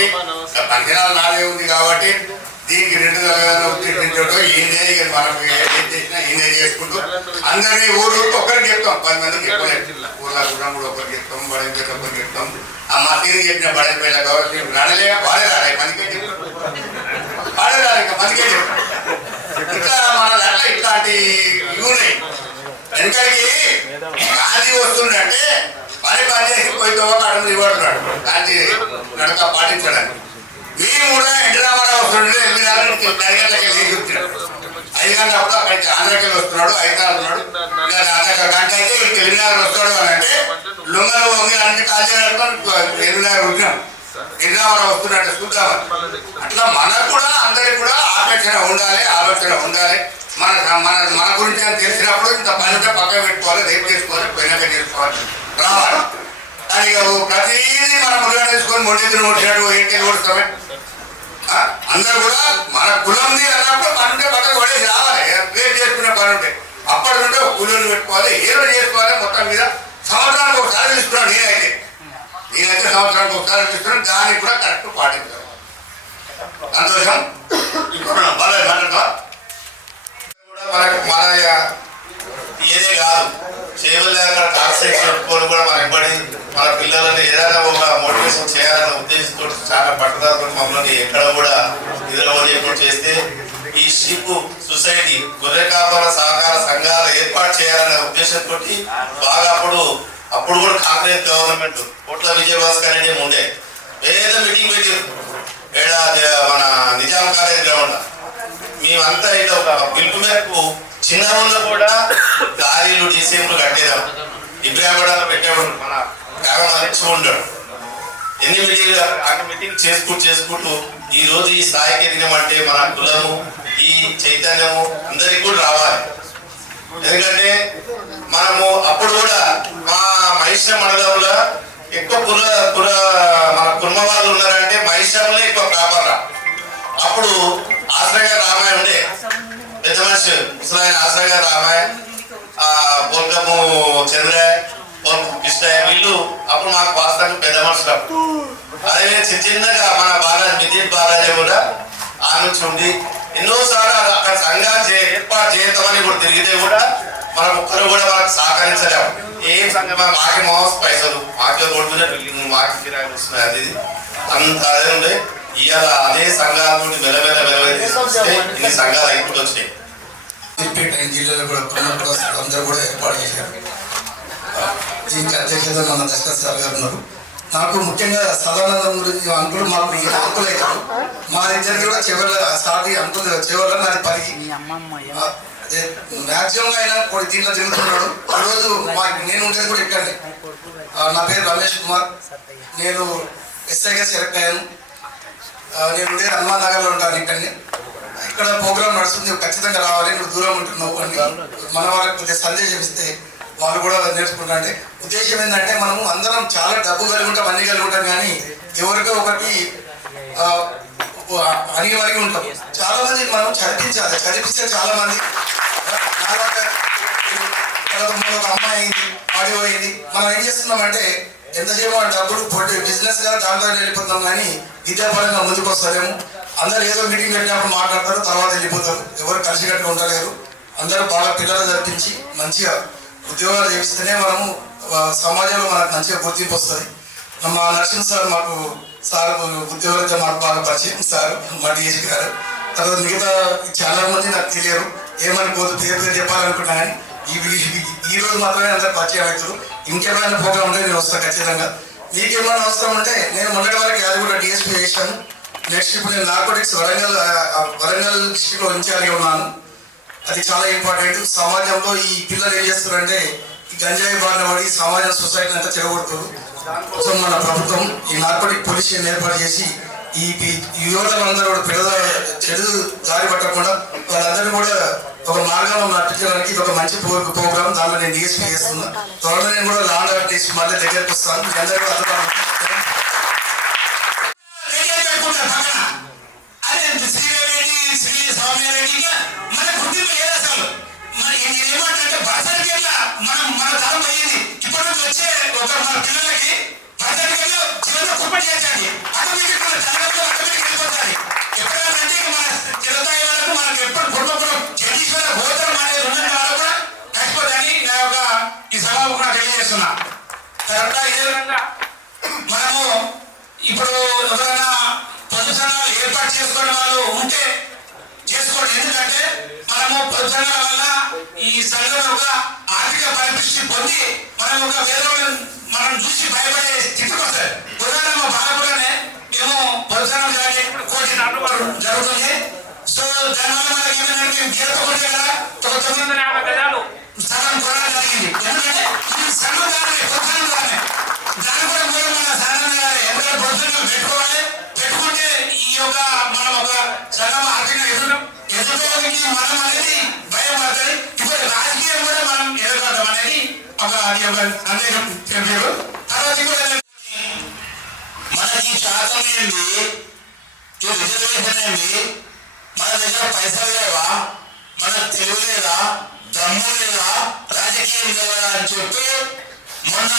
తోటి పంచనాలు నాదే ఉంది కాబట్టి దీనికి 2 నెలల ఉద్దేశించడం ఈయనే మనం ఏం చేసినా ఈయనే చేసుకుంటూ అందరినీ ఊరికి ఒకరికి చెప్తాం 10 మందికి చెప్పలేదు ఊళ్ళో కూడా ఒకరికి చెప్తాం బడైపోయి ఒకరికి చెప్తాం ఆ మా తీరు చెప్పిన బడైపోయిన కాబట్టి రాడలే వాడే రాలే మనకే చెప్తాం వాడే రాలే ఇంకా మనకే చెప్తాం ఇట్లా మన దాంట్లో ఇట్లాంటి ఉన్నాయి వెనకడికి గాంధీ వస్తుందంటే పని చేసి పోయితో అడుగు ఇవ్వడున్నాడు గాంధీ నడక పాటించడానికి మేము కూడా ఎన్టీ రామారావు వస్తుండే 8 గంటలకి లేచి వచ్చినాడు 5 గంటలప్పుడు అక్కడికి ఆంధ్రకి వస్తున్నాడు 5 ఉన్నాడు ఇంకా గంట అయితే ఇక్కడ 8 వస్తాడు అని అంటే లొంగలు వంగి అన్ని కాల్చి 8 వచ్చినాం ఎన్టీ రామారావు వస్తున్నట్టు చూద్దామని అట్లా మనకు కూడా అందరికి కూడా ఆకర్షణ ఉండాలి ఆలోచన ఉండాలి మన మన మన గురించి అని తెలిసినప్పుడు ఇంత పని ఉంటే పక్కన పెట్టుకోవాలి రేపు చేసుకోవాలి పోయినాక చేసుకోవాలి రావాలి కానీ ప్రతిదీ మనం మురుగా తీసుకొని మొండెద్దులు కొట్టినట్టు ఏంటి కొడుతామే అందరూ కూడా మన కులంది అన్నప్పుడు పని ఉంటే పక్కన పడేసి రావాలి రేపు చేసుకునే పని ఉంటే అప్పటి నుండి ఒక కూలీలు పెట్టుకోవాలి ఏదో చేసుకోవాలి మొత్తం మీద సంవత్సరానికి ఒకసారి తీసుకున్నాను నేనైతే సంవత్సరానికి ఒకసారి తీసుకున్నాను దాన్ని కూడా కరెక్ట్ పాటించాలి సంతోషం ఇప్పుడు బాగా మాట్లాడతా మన ఏదే కాదు చేయలేక కాన్సెప్ట్ చెప్పుకొని కూడా మన ఇవ్వడి మన పిల్లలని ఏదైనా ఒక మోటివేషన్ చేయాలనే ఉద్దేశంతో చాలా పట్టుదలతో మమ్మల్ని ఎక్కడ కూడా ఎదురవలేకుండా చేస్తే ఈ షిప్ సొసైటీ గొర్రె కాపర సహకార సంఘాలు ఏర్పాటు చేయాలనే ఉద్దేశంతో బాగా అప్పుడు కూడా కాంగ్రెస్ గవర్నమెంట్ కోట్ల విజయభాస్కర్ రెడ్డి ఉండే ఏదో మీటింగ్ పెట్టారు మన నిజాం కాలేజ్ గ్రౌండ్ మేమంతా ఇట్లా ఒక పిలుపు మేరకు చిన్న ఊళ్ళో కూడా దారీలు డీసీఎంలు కట్టేదాం ఇబ్రాహింపడాలో పెట్టేవాడు మన కాగమరిచి ఉంటాడు ఎన్ని మీటింగ్ చేసుకుంటూ ఈ రోజు ఈ స్థాయికి ఎదిగమంటే మన కులము ఈ చైతన్యము అందరికి కూడా రావాలి ఎందుకంటే మనము అప్పుడు కూడా మా మహిష మండలంలో ఎక్కువ మన కుర్మ వాళ్ళు ఉన్నారంటే మహిషంలో ఎక్కువ కాపరా అప్పుడు ఆశ్రయ రామాయణ ఉండే పెద్ద మనిషి ముసలాయన ఆశ్రయ రామాయణ పోల్కము చంద్రయ్య పోల్కము కృష్ణయ్య వీళ్ళు అప్పుడు మాకు వాస్తవంగా పెద్ద మనుషులు అదే చిన్నగా మన బాలాజీ విద్యుత్ బాలాజీ కూడా ఆ నుంచి ఉండి ఎన్నోసార్లు అక్కడ సంఘాలు ఏర్పాటు చేద్దామని కూడా తిరిగితే కూడా మన ఒక్కరు కూడా మనకు సహకరించలేము ఏం సంఘం మాకి మోస్ పైసలు మాకే కొడుతున్న బిల్డింగ్ మాకి కిరాయిలు వస్తున్నాయి అది అంత అదే ఉండే ఇవాళ అదే సంఘాల నుండి మెల్లమెల్ల తీసుకొస్తే ఇన్ని సంఘాలు ఇప్పుడు వచ్చినాయి జిల్లాలో కూడా అందరూ కూడా ఏర్పాటు చేశారు దీనికి అధ్యక్షత మన దశరథ్ సార్ గారు ఉన్నారు నాకు ముఖ్యంగా సదానందం గురించి అంకులు మాకు అంకులు అయ్యారు మా ఇద్దరికి కూడా చివరి సాటి అంకులు చివరిలో నాది 10 మ్యాక్సిమం అయినా కొన్ని దీంట్లో తిరుగుతున్నాడు ఈరోజు నేను ఉండేది కూడా ఇక్కడనే నా పేరు రమేష్ కుమార్ నేను ఎస్ఐగా సెలెక్ట్ అయ్యాను నేను ఉండేది హనుమాన్ నగర్లో ఉంటాను ఇక్కడనే ఇక్కడ ప్రోగ్రామ్ నడుస్తుంది ఖచ్చితంగా రావాలి నువ్వు దూరం ఉంటున్నావు అని మన వాళ్ళకి కొద్దిగా సందేశం ఇస్తే వాళ్ళు కూడా నేర్చుకుంటా అంటే ఉద్దేశం ఏంటంటే మనము అందరం చాలా డబ్బు కలిగి ఉంటాం అన్ని కలిగి ఉంటాం కానీ ఎవరికో ఒకటి అణిగి ఉంటాం చాలా మంది మనం చదివించాలి చదివిస్తే చాలా మంది ఒక అమ్మాయి అయింది ఆడియో అయింది మనం ఏం చేస్తున్నామంటే ఎంతసేపు మన డబ్బులు పొట్టి బిజినెస్ గా దాంట్లో వెళ్ళిపోతాం కానీ విద్యాపరంగా ముందుకు వస్తలేము అందరు ఏదో మీటింగ్ పెట్టినప్పుడు మాట్లాడతారు తర్వాత వెళ్ళిపోతారు ఎవరు కలిసికట్టుగా ఉండలేరు అందరూ బాగా పిల్లలు జరిపించి మంచిగా ఉద్యోగాలు చేపిస్తేనే మనము సమాజంలో మనకు మంచిగా గుర్తింపు వస్తుంది మా నరసింహ సార్ మాకు సార్ ఉద్యోగాలతో మాకు బాగా పరిచయం సార్ మా డిఎస్పీ గారు తర్వాత మిగతా చాలా మంది నాకు తెలియరు ఏమని పేరు చెప్పాలనుకుంటున్నా కానీ ఈ రోజు మాత్రమే అందరూ పరిచయం అవుతారు ఇంకేమైనా ప్రోగ్రామ్ ఉంటే నేను వస్తాను ఖచ్చితంగా నీకేమైనా అవసరం ఉంటే నేను మొన్నటి వరకు అది కూడా డిఎస్పీ చేశాను నెక్స్ట్ ఇప్పుడు నేను నార్కోటిక్స్ వరంగల్ డిస్ట్రిక్ట్లో ఇన్ఛార్జ్గా ఉన్నాను అది చాలా ఇంపార్టెంట్ సమాజంలో ఈ పిల్లలు ఏం చేస్తారంటే ఈ గంజాయి బారిన పడి సమాజం సొసైటీని అంతా చెడగొడుతారు దానికోసం మన ప్రభుత్వం ఈ నార్కోటిక్ పొల్యూషన్ ఏర్పాటు చేసి ఈ యువతలందరూ కూడా చెడు దారి పట్టకుండా వాళ్ళందరూ కూడా ఒక మార్గంలో నడిపించడానికి ఇది ఒక మంచి ప్రోగ్రామ్ దానిలో నేను డిఎస్పీ చేస్తున్నా త్వరలో నేను కూడా లాండ్ ఆర్డర్ చేసి మళ్ళీ దగ్గరకు వస్తాను మీ అందరూ కూడా మన తరం అయ్యింది ఇప్పటి నుంచి వచ్చే ఒక మన పిల్లలకి కుప్ప చేర్చండి. ఆటోమేటిక్ మన సంఘంలో ఆటోమేటిక్ వెళ్ళిపోతుంది. ఎప్పుడైనా అంటే మన చిరతాయి వరకు మనకు ఎప్పుడు కుటుంబం చెందీశ్వర గోత్రం అనేది ఉన్న వాళ్ళు కూడా కలిసిపోతాయని నా యొక్క ఈ సభకు నాకు తెలియజేస్తున్నా. తర్వాత ఇదే విధంగా మనము ఇప్పుడు ఎవరైనా పొదుపు సంఘాలు ఏర్పాటు చేసుకునే వాళ్ళు ఉంటే చేసుకోండి. ఎందుకంటే మనము పొదుపు సంఘాల వల్ల ఈ సంఘం యొక్క ఆర్థిక పరిపుష్టి పొంది మనం ఒక వేరే మనం చూసి భయపడే స్థితికి వస్తుంది. ఉదాహరణ మా బాలపురనే మేము పొదుపు సంఘం కోటి జరుగుతుంది. సో దానివల్ల మనకి ఏమైందంటే గీరతకుంటే కదా ఒక 950 గజాలు స్థలం కొనడం జరిగింది. ఎందుకంటే ఈ సంఘం ద్వారానే పొదుపు సంఘం ద్వారానే దాని కూడా మూలం మన సంఘం ఎవరైనా పొదుపు సంఘం పెట్టుకోవాలి. పెట్టుకుంటే ఈ యొక్క మనం ఒక సంఘం ఆర్థికంగా ఎదుర్కోవడానికి మనం అనేది భయం పడుతుంది. ఇప్పుడు రాజకీయం కూడా మనం ఎదుర్కొంటాం అనేది ఒక అది ఒక సందేహం చెప్పారు. తర్వాత కూడా మనకి శాతం ఏంది, ఈ రిజర్వేషన్ ఏంది, మన దగ్గర పైసలు లేవా, మనకు తెలివి లేదా, దమ్ము లేదా, రాజకీయం లేదా అని చెప్పి మొన్న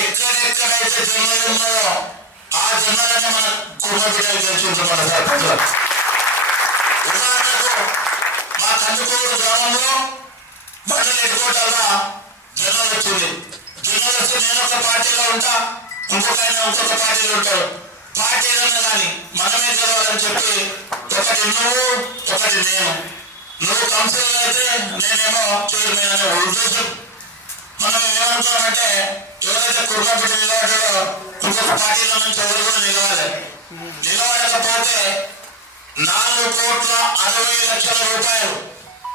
ఎక్కడెక్కడైతే జన్మలు ఉన్నాయో ఆ జన్మలనే మన కుటుంబ బిడ్డలు తెలుసుకుంటాం. మన సర్పంచులు ఉదాహరణకు మా కందుకూరు గ్రామంలో బండలు ఎదుకోవటాల జనాలు వచ్చింది. జనాలు వస్తే నేను ఒక పార్టీలో ఉంటా, ఇంకొక ఆయన ఇంకొక పార్టీలో ఉంటాడు. పార్టీ ఏదన్నా కానీ మనమే గెలవాలని చెప్పి ఒకటి నువ్వు ఒకటి నేను, నువ్వు కౌన్సిలర్ అయితే నేనేమో చైర్మన్ అనే ఉద్దేశం. మనం ఏమనుకోవాలంటే ఎవరైతే కుటుంబ బిడ్డ నిలబడ్డాడో ఇంకొక పార్టీలో నుంచి ఎవరు కూడా నిలవాలి. నిలబడకపోతే 4,60,00,000 రూపాయలు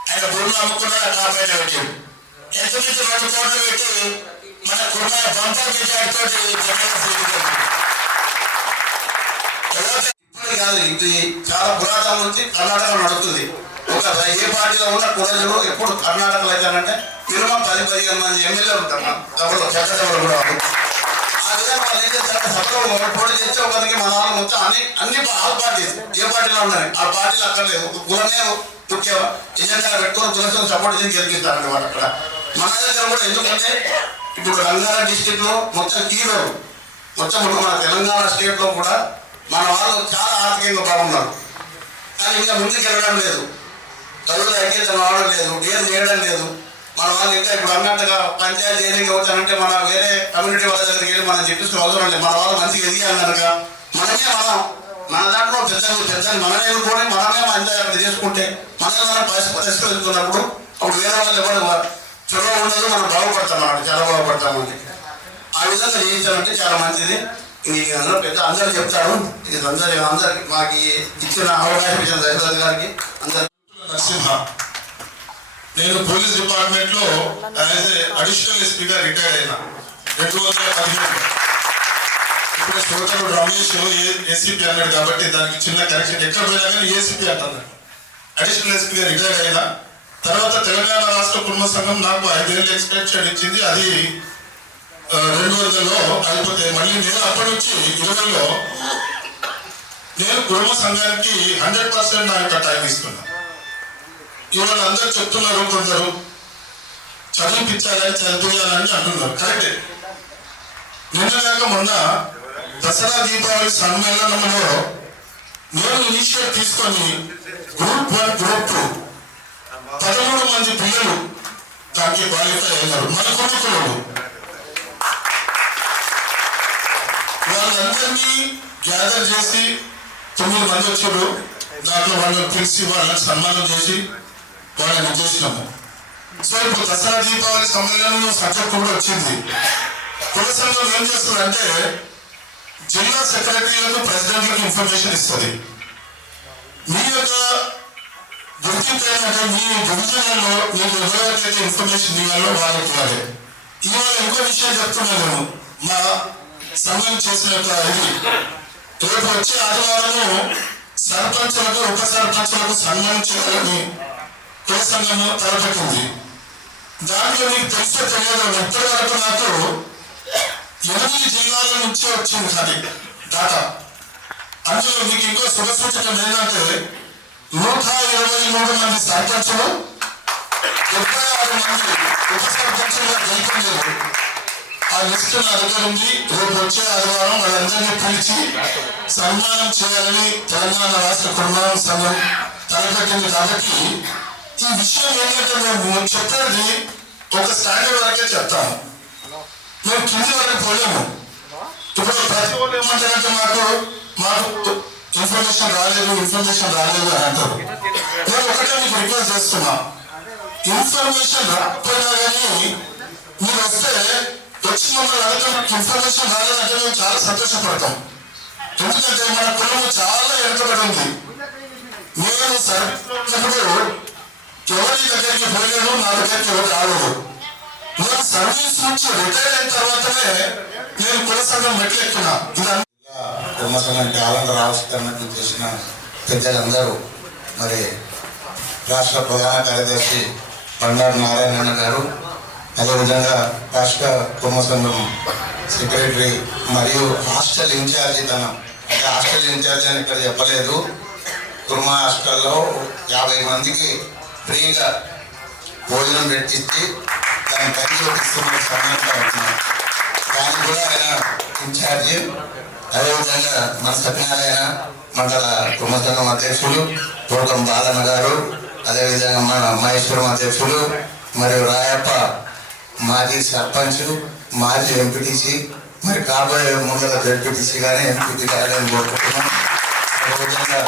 ఆయన భూములు అమ్ముకున్నాడు. కాపాడే పెట్టి ఎంతమంది 2 కోట్లు పెట్టి మన కుటుంబ బంపర్ మెజార్టీ ఇప్పుడు కాదు, ఇది చాలా పురాతనం నుంచి కర్ణాటక నడుస్తుంది. ఒక ఏ పార్టీలో ఉన్న కులజులు ఎప్పుడు కర్ణాటకలో అవుతారంటే మినిమం 10-15 మంది ఎమ్మెల్యేలు ఉంటారు. సభలో చెత్త సభలు కూడా ఆ విధంగా వాళ్ళు ఏం చేస్తారంటే సభలో పోటీ చేస్తే ఒకరికి మన వాళ్ళు మొత్తం అన్ని ఆల్ పార్టీస్ ఏ పార్టీలో ఉన్నాయి ఆ పార్టీలు అక్కర్లేదు, ఒక కులమే ముఖ్య ఎజెండా పెట్టుకొని కులసం సపోర్ట్ చేసి గెలిపిస్తారన్నమాట. అక్కడ మన దగ్గర కూడా ఎందుకంటే ఇప్పుడు రంగారెడ్డి డిస్టిక్ లో మొత్తం హీరోలు మొత్తం మన తెలంగాణ స్టేట్ లో కూడా మన వాళ్ళు చాలా ఆర్థికంగా బాగున్నారు. కానీ ఇంకా ముందుకు వెళ్ళడం లేదు, చదువులు ఐక్యత రావడం లేదు, డేర్ చేయడం లేదు. మన వాళ్ళు ఇంకా ఇప్పుడు అన్నట్టుగా పంచాయతీ ఏరియాకి అవుతానంటే మన వేరే కమ్యూనిటీ వాళ్ళ దగ్గరికి వెళ్ళి మనం చెప్పిస్తూ అవసరం లేదు. మన వాళ్ళు మంచిగా ఎదిగాలి కనుక మనమే మన దాంట్లో పెద్దలు మనమే కూడా మనమే పంచాయతీ చేసుకుంటే మనమే మనం పరిష్కరించుకున్నప్పుడు అప్పుడు వేరే వాళ్ళు ఎవరు చొరవ ఉండదు, మనం బాగుపడతాం అన్నమాట, చాలా బాగుపడతామని. ఆ విధంగా చేయించాలంటే చాలా మంచిది. అందరూ పెద్ద అందరూ చెప్తారు. ఇది అందరికి మాకు ఇచ్చిన అవకాశం ఇచ్చిన దశరథ్ గారికి అందరికి. నరసింహ, నేను పోలీస్ డిపార్ట్మెంట్ లో యాజ్ ఏ అడిషనల్ ఎస్పీగా రిటైర్డ్ అయినా 2015. ఇప్పుడు సోదరుడు రమేష్ ఏసీపీ అన్నాడు కాబట్టి దానికి చిన్న కరెక్షన్, ఎక్కడ పోయినా కానీ ఏసీపీ అంటాను. అడిషనల్ ఎస్పీగా రిటైర్డ్ అయినా తర్వాత తెలంగాణ రాష్ట్ర కుటుంబ సంఘం నాకు 5 ఏళ్ళు ఎక్స్టెన్షన్ ఇచ్చింది. అది 2000లో అయిపోతే మళ్ళీ నేను అప్పటి నుంచి 20లో నేను కుటుంబ సంఘానికి 100% నా యొక్క టైం ఇస్తున్నా. ఇవాళ అందరూ చెప్తున్నారు, కొందరు చదివిపించాలని చదివించాలని అంటున్నారు. కరెక్టే. నిన్నగాక మొన్న దసరా దీపావళి సమ్మేళనంలో నేను ఇనిషియేట్ తీసుకొని గ్రూప్ 1 గ్రూప్ 2 13 మంది పిల్లలు దానికి క్వాలిఫై అయ్యారు. మన కుటుంబంలో వాళ్ళందరినీ గ్యాదర్ చేసి 9 మంది వచ్చారు. దాంట్లో వాళ్ళని పిలిచి వాళ్ళని సన్మానం చేసి వాళ్ళని చేసినాము. సో ఇప్పుడు దసరా దీపావళి సమ్మేళనంలో సబ్జెక్ట్ కూడా వచ్చింది. కుల సంఘం ఏం చేస్తుందంటే జిల్లా సెక్రటరీలకు ప్రెసిడెంట్లకు ఇన్ఫర్మేషన్ ఇస్తుంది. మీ యొక్క గుర్తింపు ఏంటంటే మీ డివిజన్లలో మీకు ఎవరైతే ఇన్ఫర్మేషన్ ఇవ్వాలో వాళ్ళకి ఇవ్వాలి. ఇవాళ ఇంకో విషయం చెప్తున్నాను నేను, మా సంఘం చేసిన ఇది రేపు వచ్చే ఆదివారము సర్పంచులకు ఉప సర్పంచులకు సన్మానం చేయాలని కుల సంఘము తలపెట్టింది. దాంట్లో మీకు తెలిసే తెలియదు, ఇప్పటి వరకు నాకు 8 జిల్లాల నుంచి వచ్చింది అది డాటా. అందులో మీకు ఇంకో శుభసూచకం ఏంటంటే 123 మంది సర్పంచులు, 76 మంది ఉప సర్పంచులుగా గెలుపొందారు. ఆ లిస్టు నా దగ్గర ఉంది. రేపు వచ్చే ఆదివారం వాళ్ళందరినీ పిలిచి సన్మానం చేయాలని తెలంగాణ రాష్ట్ర కుటుంబ సంఘం తలపెట్టింది. కాబట్టి ఈ విషయం ఏంటంటే మేము చెప్పేది ఒక స్టాండర్డ్ వరకే చెప్తాము, మేము కింది వరకు పోలేము. ఇప్పుడు ప్రతి వాళ్ళు ఏమంటారంటే మాకు ఇన్ఫర్మేషన్ రాలేదు అని అంటారు. నేను ఒకటే మీకు రిక్వెస్ట్ చేస్తున్నా, ఇన్ఫర్మేషన్ రాకపోయినా కానీ మీరు వస్తే వచ్చి మమ్మల్ని అడిగితే మనకి ఇన్ఫర్మేషన్ రాలేదంటే మేము చాలా సంతోషపడతాం. ఎందుకంటే మన కులము చాలా వెనుకబడి ఉంది. నేను సర్వీస్ ఎవరి దగ్గరికి పోలేదు, నా దగ్గరికి ఎవరు రాలేదు. నేను సర్వీస్ నుంచి రిటైర్ అయిన తర్వాతనే నేను కుల సంఘం మెట్లెక్కినా. కుటుంబ సంఘానికి ఆనందం ఆవిష్కరణకు చేసిన పెద్దలందరూ, మరి రాష్ట్ర ప్రధాన కార్యదర్శి బండారు నారాయణ గారు, అదేవిధంగా రాష్ట్ర కుటుంబ సంఘం సెక్రటరీ మరియు హాస్టల్ ఇన్ఛార్జి అంటే హాస్టల్ ఇన్ఛార్జి అని ఇక్కడ చెప్పలేదు, కుర్మా హాస్టల్లో 50 మందికి ఫ్రీగా భోజనం పెట్టించి దాన్ని పని చూపిస్తున్న సమయంలో ఉంటున్నాం. దానికి కూడా ఆయన ఇన్ఛార్జి. అదేవిధంగా మన సత్యనారాయణ మండల కుటుంబ సంఘం అధ్యక్షులు తోటం బాలన్న గారు, అదేవిధంగా మన మహేశ్వరం అధ్యక్షులు మరియు రాయప్ప మాజీ సర్పంచ్, మాజీ ఎంపీటీసీ, మరి కాబోయే ముందర జడ్పీటీసీ కానీ ఎంపీటీ కాదని కోరుకుంటున్నాం. అదేవిధంగా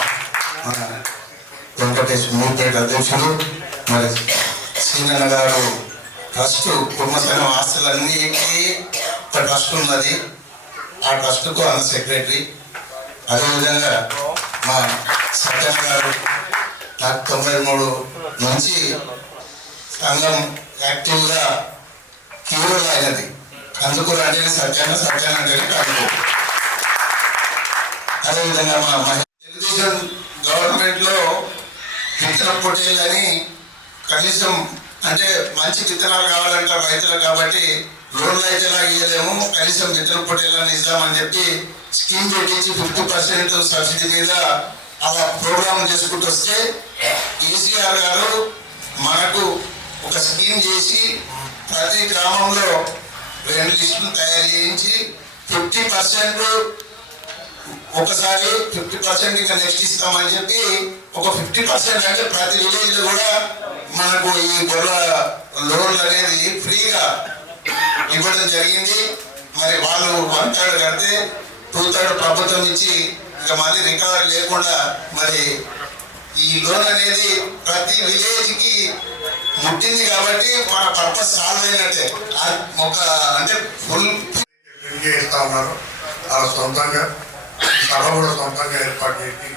మన వెంకటేష్ మూపేట అధ్యక్షులు, మరి సీనన్న గారు ట్రస్ట్ కుటుంబ సంఘం ఆస్తులన్నిటికీ ఒక ట్రస్ట్ ఉన్నది, ఆ ట్రస్ట్కు అన్న సెక్రటరీ. అదేవిధంగా మా సత్యన్న గారు నాకు 93 నుంచి సంఘం యాక్టివ్గా హీరోలు అయినది. కందుకూరు అంటేనే సత్యాన్న అంటేనే కందుకూరు. అదేవిధంగా మా తెలుగుదేశం గవర్నమెంట్లో విత్తన పోటీలు అని కనీసం అంటే మంచి విత్తనాలు కావాలంటారు రైతులకు, కాబట్టి లోన్లు అయితే ఇవ్వలేము, కనీసం విత్తన పోటీలను ఇద్దామని చెప్పి స్కీమ్ పెట్టించి 50% సబ్సిడీ మీద అలా ప్రోగ్రామ్ చేసుకుంటూ వస్తే కేసీఆర్ గారు మనకు ఒక స్కీమ్ చేసి ప్రతి గ్రామంలో 2 లిస్టులు తయారు చేయించి 50% ఒకసారి 50% ఇంకా నెక్స్ట్ ఇస్తామని చెప్పి ఒక 50% అంటే ప్రతి విలేజ్ లో కూడా మనకు ఈ గొర్రెల లోన్లు అనేది ఫ్రీగా ఇవ్వడం జరిగింది. మరి వాళ్ళు 1/3 కడితే 2/3 ప్రభుత్వం ఇచ్చి ఇక మళ్ళీ రికవరీ లేకుండా మరి ఈ లోన్ అనేది ప్రతి విలేజ్ కి ముట్టింది. కాబట్టి మన పర్పస్ సాల్వ్ అయినట్టే. ఒక అంటే ఫుల్ ఇస్తా ఉన్నారు. అలా సొంతంగా సభ కూడా సొంతంగా ఏర్పాటు చేసి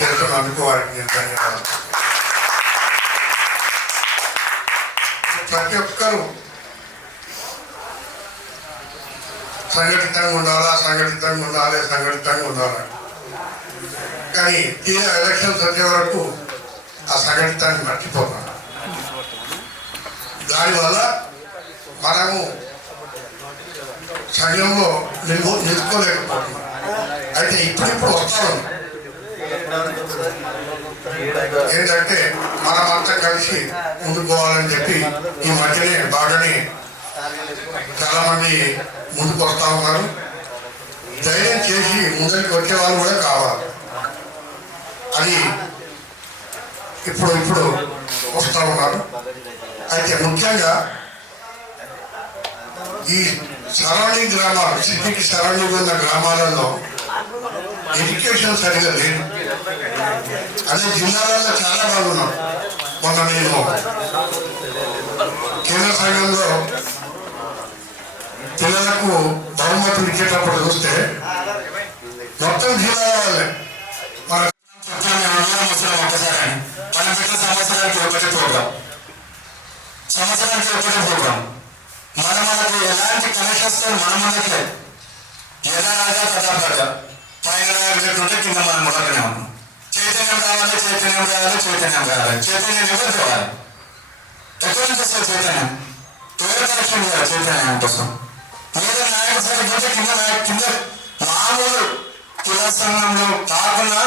చేస్తున్నందుకు వారికి నేను ధన్యవాదాలు. ప్రతి ఒక్కరూ సంఘటితంగా ఉండాలి. కానీ తీరా ఎలక్షన్స్ వచ్చే వరకు ఆ సంఘటితాన్ని మర్చిపోతాం. దానివల్ల మనము సంఘంలో నిలుపుకోలేకపోతున్నాం. అయితే ఇప్పుడు వస్తాం ఏంటంటే మనమంతా కలిసి ముందుకోవాలని చెప్పి ఈ మధ్యనే బాగానే చాలా మంది ముందుకు వస్తూ ఉన్నారు. ధైర్యం చేసి ముందరికి వచ్చే వాళ్ళు కూడా కావాలి. అది ఇప్పుడు వస్తూ ఉన్నారు. అయితే ముఖ్యంగా ఈ సరౌండింగ్ గ్రామాలు, సిటీకి సరౌండింగ్ ఉన్న గ్రామాలలో ఎడ్యుకేషన్ సరిగా లేదు. అదే జిల్లాలలో చాలా బాగున్నాం. మొన్న నేను కేంద్ర సంఘంలో పిల్లలకు బహుమతులు ఇచ్చేటప్పుడు చూస్తే మొత్తం జిల్లాల వాళ్ళే మన ఒక్కసారి మనం పెట్టిన సంవత్సరానికి ఒకటే ప్రోగ్రాం మనకు ఎలాంటి కనెక్షన్స్ మనకే ఎలా రాజా కథాపట పైన ఉంటే కింద మనం మొదలనే ఉన్నాం. చైతన్యం కావాలి, చైతన్యం ఎవరు కావాలి? ఎక్కడి నుంచి వస్తుంది చైతన్యం? ఎవరు కనెక్షన్ కావాలి చైతన్యం కోసం? లేదా నాయకు సరిపోతే కింద మామూలు కుల సంఘంలో కాకుండా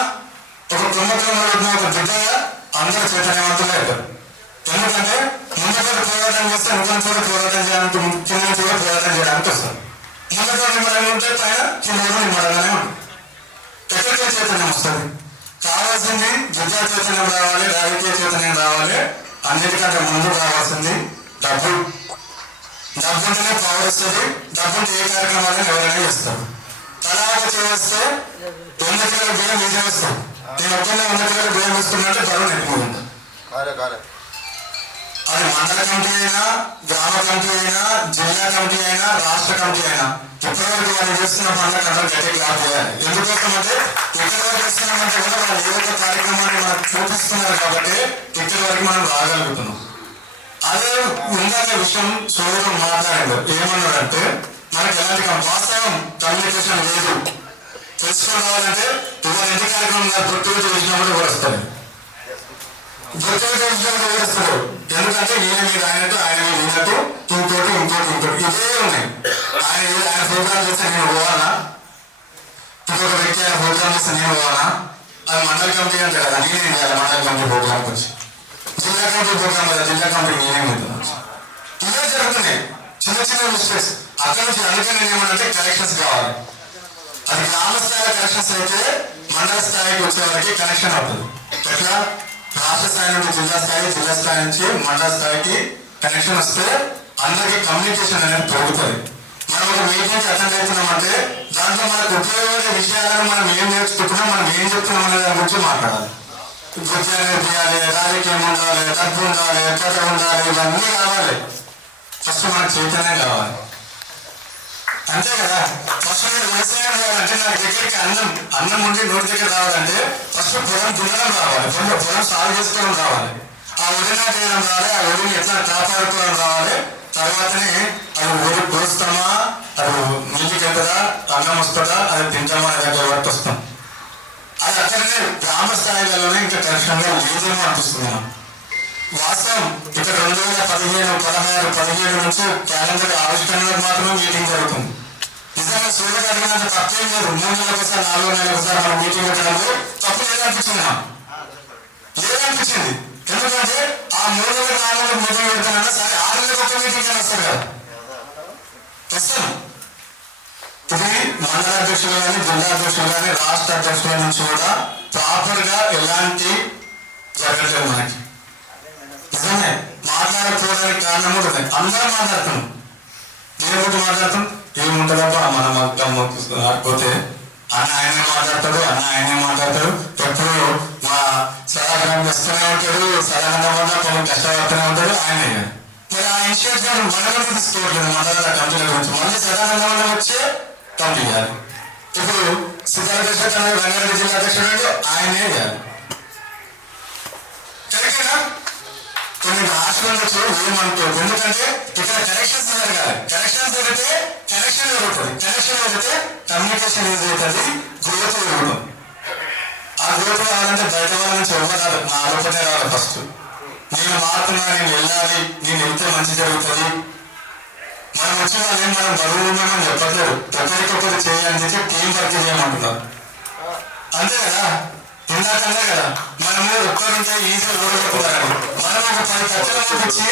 ఒక ప్రముఖంలో ఒక బిడ్డగా అందరూ చైతన్యవంతులే అవుతారు. ఎందుకంటే ముందుకు పోరాటం చేస్తే వెనుక కూడా పోరాటం చేయడానికి కింద నుంచి కూడా పోరాటం చేయడానికి వస్తారు. ముందుగా నిమ్మలంగా ఉంటే పైన కింద కూడా నిమ్మలంగానే ఉంటుంది. ఎక్కడికే చైతన్యం వస్తుంది. కావాల్సింది విద్యా చైతన్యం రావాలి, రాజకీయ చైతన్యం రావాలి. అన్నిటికంటే ముందు కావాల్సింది డబ్బు. డబ్బు ఉంటేనే పవర్ వస్తుంది. డబ్బు ఉంటే ఏ కార్యక్రమాలను ఎవరైనా చేస్తారు. తలాగా చేస్తే 100 కిలోల బియ్యం మీదే వస్తాం. నేను ఒక్కనే 100 కిలోల బియ్యం ఇస్తున్నట్టే బరువు ఎక్కువ. అది మండల కమిటీ అయినా, గ్రామ కమిటీ అయినా, జిల్లా కమిటీ అయినా, రాష్ట్ర కమిటీ అయినా ఇప్పటివరకు వాళ్ళు చేస్తున్న పనులకు అందరూ గట్టిగా రాబోయాలి. ఎందుకోసం అంటే ఇక్కడి వరకు వస్తున్నామంటే కూడా వాళ్ళు ఏ ఒక్క కార్యక్రమాన్ని మనకు చూపిస్తున్నారు కాబట్టి ఇక్కడి వరకు మనం రాగలుగుతున్నాం. అదే ఇందాక విషయం సోదరుడు మాట్లాడాడు. ఏమన్నాడంటే మనకి ఎలాంటి వాస్తవం కమ్యూనికేషన్ లేదు. తెలుసుకొని రావాలంటే ఇవాళ ఇంటి కార్యక్రమం గుర్తుగా చూసినప్పుడు కూడా వస్తుంది. గుర్తుగా చూసినప్పుడు కూడా వస్తారు. ఎందుకంటే ఈయన మీద ఆయనతో, ఆయన మీద ఈయనతో, ఇంకోటి ఇదే ఉన్నాయి. ఆయన ప్రోగ్రామ్ చేస్తే నేను పోవాలా, ఇంకొక వ్యక్తి ఆయన ప్రోగ్రామ్ చేస్తే నేను పోవాలా? అది మండల కమిటీ అంటే కదా, నేనేం చేయాలి? మండల కమిటీ ప్రోగ్రామ్కి వచ్చి జిల్లా కమిటీ ప్రోగ్రామ్ కదా, జిల్లా కమిటీ నేనేమవుతున్నా? ఇవే జరుగుతున్నాయి చిన్న మిస్టేక్స్. అక్కడ నుంచి అందుకని నేను ఏమనంటే కనెక్షన్స్ కావాలి. అది గ్రామ స్థాయిలో కనెక్షన్స్ అయితే మండల స్థాయికి వచ్చే వరకు కనెక్షన్ అవుతుంది. ఎట్లా? రాష్ట్ర స్థాయి నుండి జిల్లా స్థాయి, జిల్లా స్థాయి నుంచి మండల స్థాయికి కనెక్షన్ వస్తే అందరికీ కమ్యూనికేషన్ అనేది పెరుగుతుంది. మనం ఒక మీటింగ్కి అటెండ్ అవుతున్నామంటే దాంట్లో మనకు ఉపయోగపడే విషయాలను మనం ఏం నేర్చుకుంటున్నాం, మనం ఏం చెప్తున్నాం అనే దాని గురించి మాట్లాడాలి. విద్య నేర్పియాలి, రాజకీయం ఉండాలి, డబ్బు ఉండాలి, కథ ఉండాలి, ఇవన్నీ కావాలి. ఫస్ట్ మనకు చైతన్యం కావాలి. అంతే కదా. ఫస్ట్ మీరు వ్యవసాయం చేయాలంటే నాకు దగ్గరికి అన్నం ఉండి నోటి దగ్గర రావాలంటే ఫస్ట్ పొలం దున్నడం రావాలి, పొలం సాగు చేసుకోవడం రావాలి, ఆ ఒడి నాటేయడం రావాలి, ఆ ఒడిని ఎట్లా కాపాడుకోవడం రావాలి. తర్వాతనే అది ఒడి పోస్తామా, అది నీళ్ళకి వెళ్తుందా, అన్నం వస్తుందా, అది తింటామా అనే దగ్గర వరకు వస్తాం. అది అక్కడనే గ్రామ స్థాయిలోనే ఇంకా కరెక్షన్గా లేదేమో అనిపిస్తుంది. మనం వాస్తవం ఇక్కడ 2015, 16, 17 నుంచి క్యాలెండర్ ఆవిష్కరణలకు మాత్రమే మీటింగ్ జరుగుతుంది. నిజంగా సూర్యుడు అడిగినంత తప్పేం లేదు. 3 నెలలకు ఒకసారి, 4 నెలలకు ఒకసారి మనం మీటింగ్ పెట్టడంలో తప్పు లేదనిపించింది. లేదనిపించింది. ఎందుకంటే ఆ 3 నెలలకు 4 నెలలకు మీటింగ్ పెడతానన్నా సరే 6 నెలలకు ఒక మీటింగ్ అని వస్తారు కదా, వస్తాను. ఇది మండల అధ్యక్షులు కానీ, జిల్లా అధ్యక్షులు కానీ, రాష్ట్ర అధ్యక్షుల నుంచి కూడా ప్రాపర్గా ఎలాంటి జరగట్లేదు మనకి. నిజమే మాట్లాడకపోవడానికి కారణం కూడా ఉంది. అందరూ మాట్లాడుతున్నాం, నేను కూడా మాట్లాడుతాం. ఏముంటుందబ్బా మనం ఆడిపోతే ఆయనే మాట్లాడతాడు, ఆయనే మాట్లాడతాడు. ఎప్పుడు మా సదానందం వస్తూనే ఉంటాడు, సదానందం వల్ల కొన్ని కష్టపడుతూనే ఉంటాడు ఆయనే. మరి ఆ ఇన్స్టిట్యూట్ మనలో తీసుకోవట్లేదు. మండల కమిటీల గురించి మళ్ళీ సదానందం వల్ల వచ్చే కమిటీ చేయాలి. ఇప్పుడు సిద్ధార్థ రంగారెడ్డి జిల్లా అధ్యక్షుడు ఆయనే చేయాలి. కరెక్టేనా? కొన్ని రాష్ట్రాలు ఏమంటారు? ఎందుకంటే ఇక్కడ కనెక్షన్స్ జరగాలి. కనెక్షన్స్ జరిగితే కనెక్షన్ జరుగుతుంది. కనెక్షన్ జరిగితే కమ్యూనికేషన్ యూజ్ అవుతుంది, గ్రోత్ జరుగుతుంది. ఆ గ్రోత్ రావాలంటే బయట వాళ్ళ నుంచి ఇవ్వరాదు, నా ఆలోచనే రావాలి. ఫస్ట్ నేను మారుతున్నా, నేను వెళ్ళాలి, నేను వెళ్తే మంచి జరుగుతుంది. మనం వచ్చే వాళ్ళు మనం బరువు ఉన్నామని చెప్పట్లేదు. ఒకరికొకరు చేయాలని చెప్పి టీం వర్క్ చేయమంటున్నారు. అంతే కదా. ఇందాకన్నా కదా మనము ఒక్కరుంటే ఈజీగా ఓడగొట్టుకున్నారని మనం ఒక 10 కట్టెలు పంపించి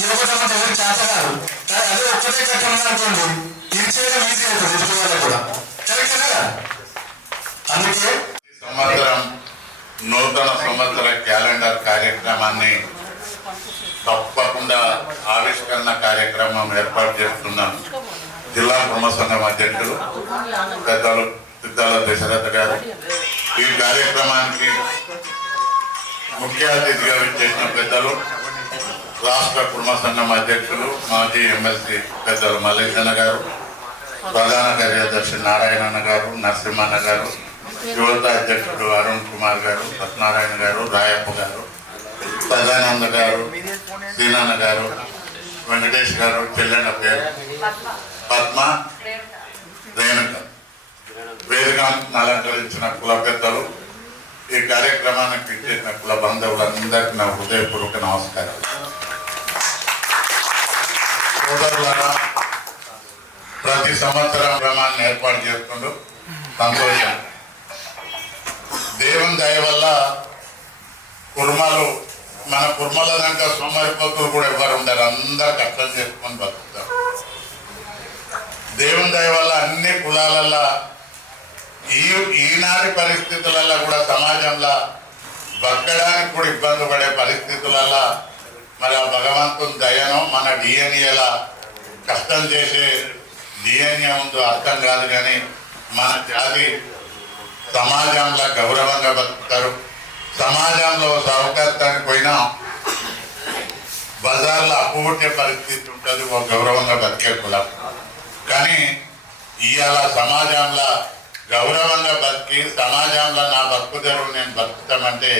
ఇవ్వకపోతే ఎవరు చేత కాదు. కానీ అదే ఒక్కటే కట్టె ఉందనుకోండి, ఇది చేయడం ఈజీ అవుతుంది ఎదుటి వాళ్ళకి కూడా. కరెక్టేనా? అందుకే సంవత్సరం నూతన సంవత్సర క్యాలెండర్ కార్యక్రమాన్ని తప్పకుండా ఆవిష్కరణ కార్యక్రమం ఏర్పాటు చేస్తున్నాం. జిల్లా బ్రహ్మ సంఘం అధ్యక్షులు పెద్దలు సిద్ధాల దశరథ గారు ఈ కార్యక్రమానికి ముఖ్య అతిథిగా విచ్చేసిన పెద్దలు రాష్ట్ర కుటుంబ సంఘం అధ్యక్షులు మాజీ ఎమ్మెల్సీ పెద్దలు మల్లేశన్న గారు, ప్రధాన కార్యదర్శి నారాయణన్న గారు, నరసింహన్న గారు, యువత అధ్యక్షుడు అరుణ్ కుమార్ గారు, సత్యనారాయణ గారు, రాయప్ప గారు, సదానంద గారు, సీనన్న గారు, వెంకటేష్ గారు, చెల్లెన్న పేరు పద్మ, రేణుక, వేదికను అలంకరించిన కుల పెద్దలు, ఈ కార్యక్రమానికి ఇచ్చేసిన కుల బంధువులందరికీ నా హృదయపూర్వక నమస్కారం. సోదరులారా, ప్రతి సంవత్సరం క్రమాన్ని ఏర్పాటు చేసుకుంటూ సంతోషం. దేవుని దయ వల్ల కుర్మలు మన కుర్మల దాంట్లో సోమరిపోతులు కూడా ఎవరు ఉండరు, అందరు కష్టం చేసుకొని బతుకుతారు. దేవుని దయ వల్ల అన్ని కులాలల్లో ఈనాటి పరిస్థితులలో కూడా సమాజంలో బతకడానికి కూడా ఇబ్బంది పడే పరిస్థితులలో మరి ఆ భగవంతుని దయను మన డిఎన్ఏల కష్టం చేసే డిఎన్ఏ ఉందో అర్థం కాదు, కానీ మన జాతి సమాజంలో గౌరవంగా బతుకుతారు. సమాజంలో సౌకర్యానికి పోయినా బజార్లో అప్పు పుట్టే పరిస్థితి ఉంటుంది ఒక గౌరవంగా బతికే కులం. కానీ ఇవాళ సమాజంలో గౌరవంగా బతికి సమాజంలో నా బతుకు తెరువు నేను బతుకుతామంటే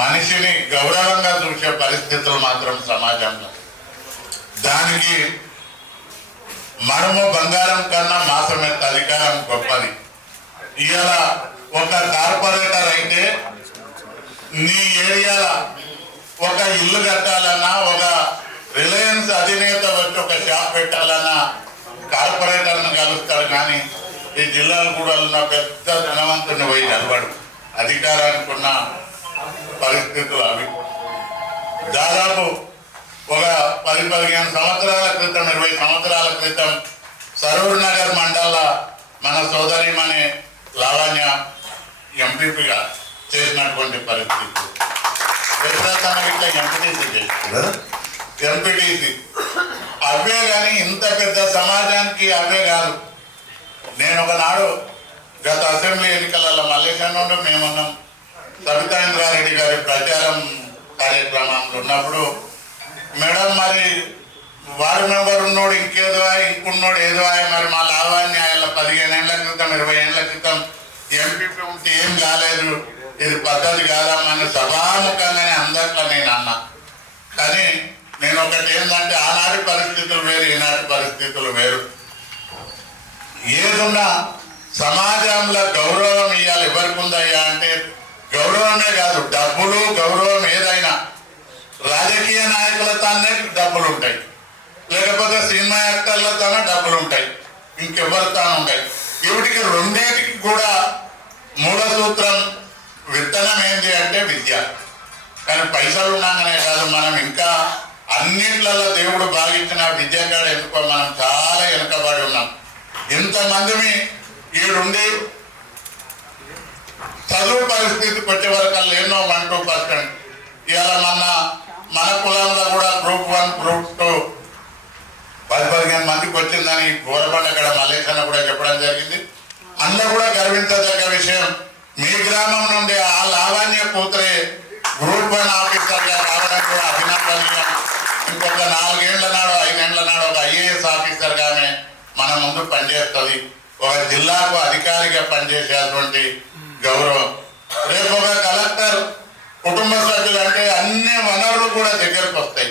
మనిషిని గౌరవంగా చూసే పరిస్థితులు మాత్రం సమాజంలో. దానికి మడము బంగారం కన్నా మాసమెత్త అధికారం గొప్పది. ఇవాళ ఒక కార్పొరేటర్ అయితే నీ ఏరియాలో ఒక ఇల్లు కట్టాలన్నా, ఒక రిలయన్స్ అధినేత వచ్చి ఒక షాప్ పెట్టాలన్నా కార్పొరేటర్ను కలుస్తాడు. కానీ ఈ జిల్లాలు కూడా ఉన్న పెద్ద ధనవంతుని పోయి కలవాడు. అధికారానికి ఉన్న పరిస్థితులు అవి. దాదాపు ఒక 10-15 సంవత్సరాల క్రితం, 20 సంవత్సరాల క్రితం సరూర్ నగర్ మండల మన సోదరిమణి లావణ్య ఎంపీపీగా చేసినటువంటి పరిస్థితి. ఇట్లా ఎంపీటీసీ చేస్తున్నారు, ఎంపీటీసీ అవే. కానీ ఇంత పెద్ద సమాజానికి అవే కాదు. నేను ఒకనాడు గత అసెంబ్లీ ఎన్నికలలో మల్లేశం నుండి మేమున్నాం, సబితాయింద్రారెడ్డి గారి ప్రచారం కార్యక్రమంలో ఉన్నప్పుడు, మేడం మరి వార్డు మెంబర్ ఉన్నోడు ఇంకేదో ఇంకున్నోడు ఏదో మరి మా లావాన్ని ఆయన 15 ఏళ్ల క్రితం 20 ఏళ్ల క్రితం ఎంపీపీ ఉంటే ఏం కాలేదు, ఇది పద్ధతి కాదమ్మని సభాముఖంగానే అందట్లో నేను అన్నా. కానీ నేను ఒకటి ఏంటంటే ఆనాటి పరిస్థితులు వేరు, ఈనాటి పరిస్థితులు వేరు. ఏదున్నా సమాజంలో గౌరవం ఇవ్వాలి. ఎవరికి ఉందయ్యా అంటే గౌరవమే కాదు, డబ్బులు గౌరవం ఏదైనా రాజకీయ నాయకులతోనే డబ్బులు ఉంటాయి, లేకపోతే సినిమా యాక్టర్లతోనే డబ్బులు ఉంటాయి, ఇంకెవరితో ఉంటాయి. వీటికి రెండింటికి కూడా మూల సూత్రం విత్తనం ఏంటి అంటే విద్య. కానీ పైసలు ఉన్నాకనే కాదు, మనం ఇంకా అన్నిట్లలో దేవుడు భావించిన విద్య కాడ ఎందుకో మనం చాలా వెనుకబడి ఉన్నాం. ఇంతమందిని ఈడుండి చదువు పరిస్థితికి వచ్చే వరకు ఎన్నో 1-2%. ఇవాళ మన కులంలో కూడా గ్రూప్ 1 గ్రూప్ 2 10-15 మందికి వచ్చిందని గోరబండ అక్కడ మల్లేశన్న కూడా చెప్పడం జరిగింది. అందులో కూడా గర్వించదగ్గ విషయం, మీ గ్రామం నుండి ఆ లావణ్య కూతురే గ్రూప్ 1 ఆఫీసర్గా రావడం కూడా అభినందనీయం. ఇంకొక 4 ఏళ్ల నాడు 5 ఏళ్ల నాడు ఒక IAS ఆఫీసర్గానే మన ముందు పనిచేస్తుంది. ఒక జిల్లాకు అధికారిగా పనిచేసేటువంటి గౌరవం. రేపు ఒక కలెక్టర్ కుటుంబ సభ్యులు అంటే అన్ని వనరులు కూడా దగ్గరకు వస్తాయి.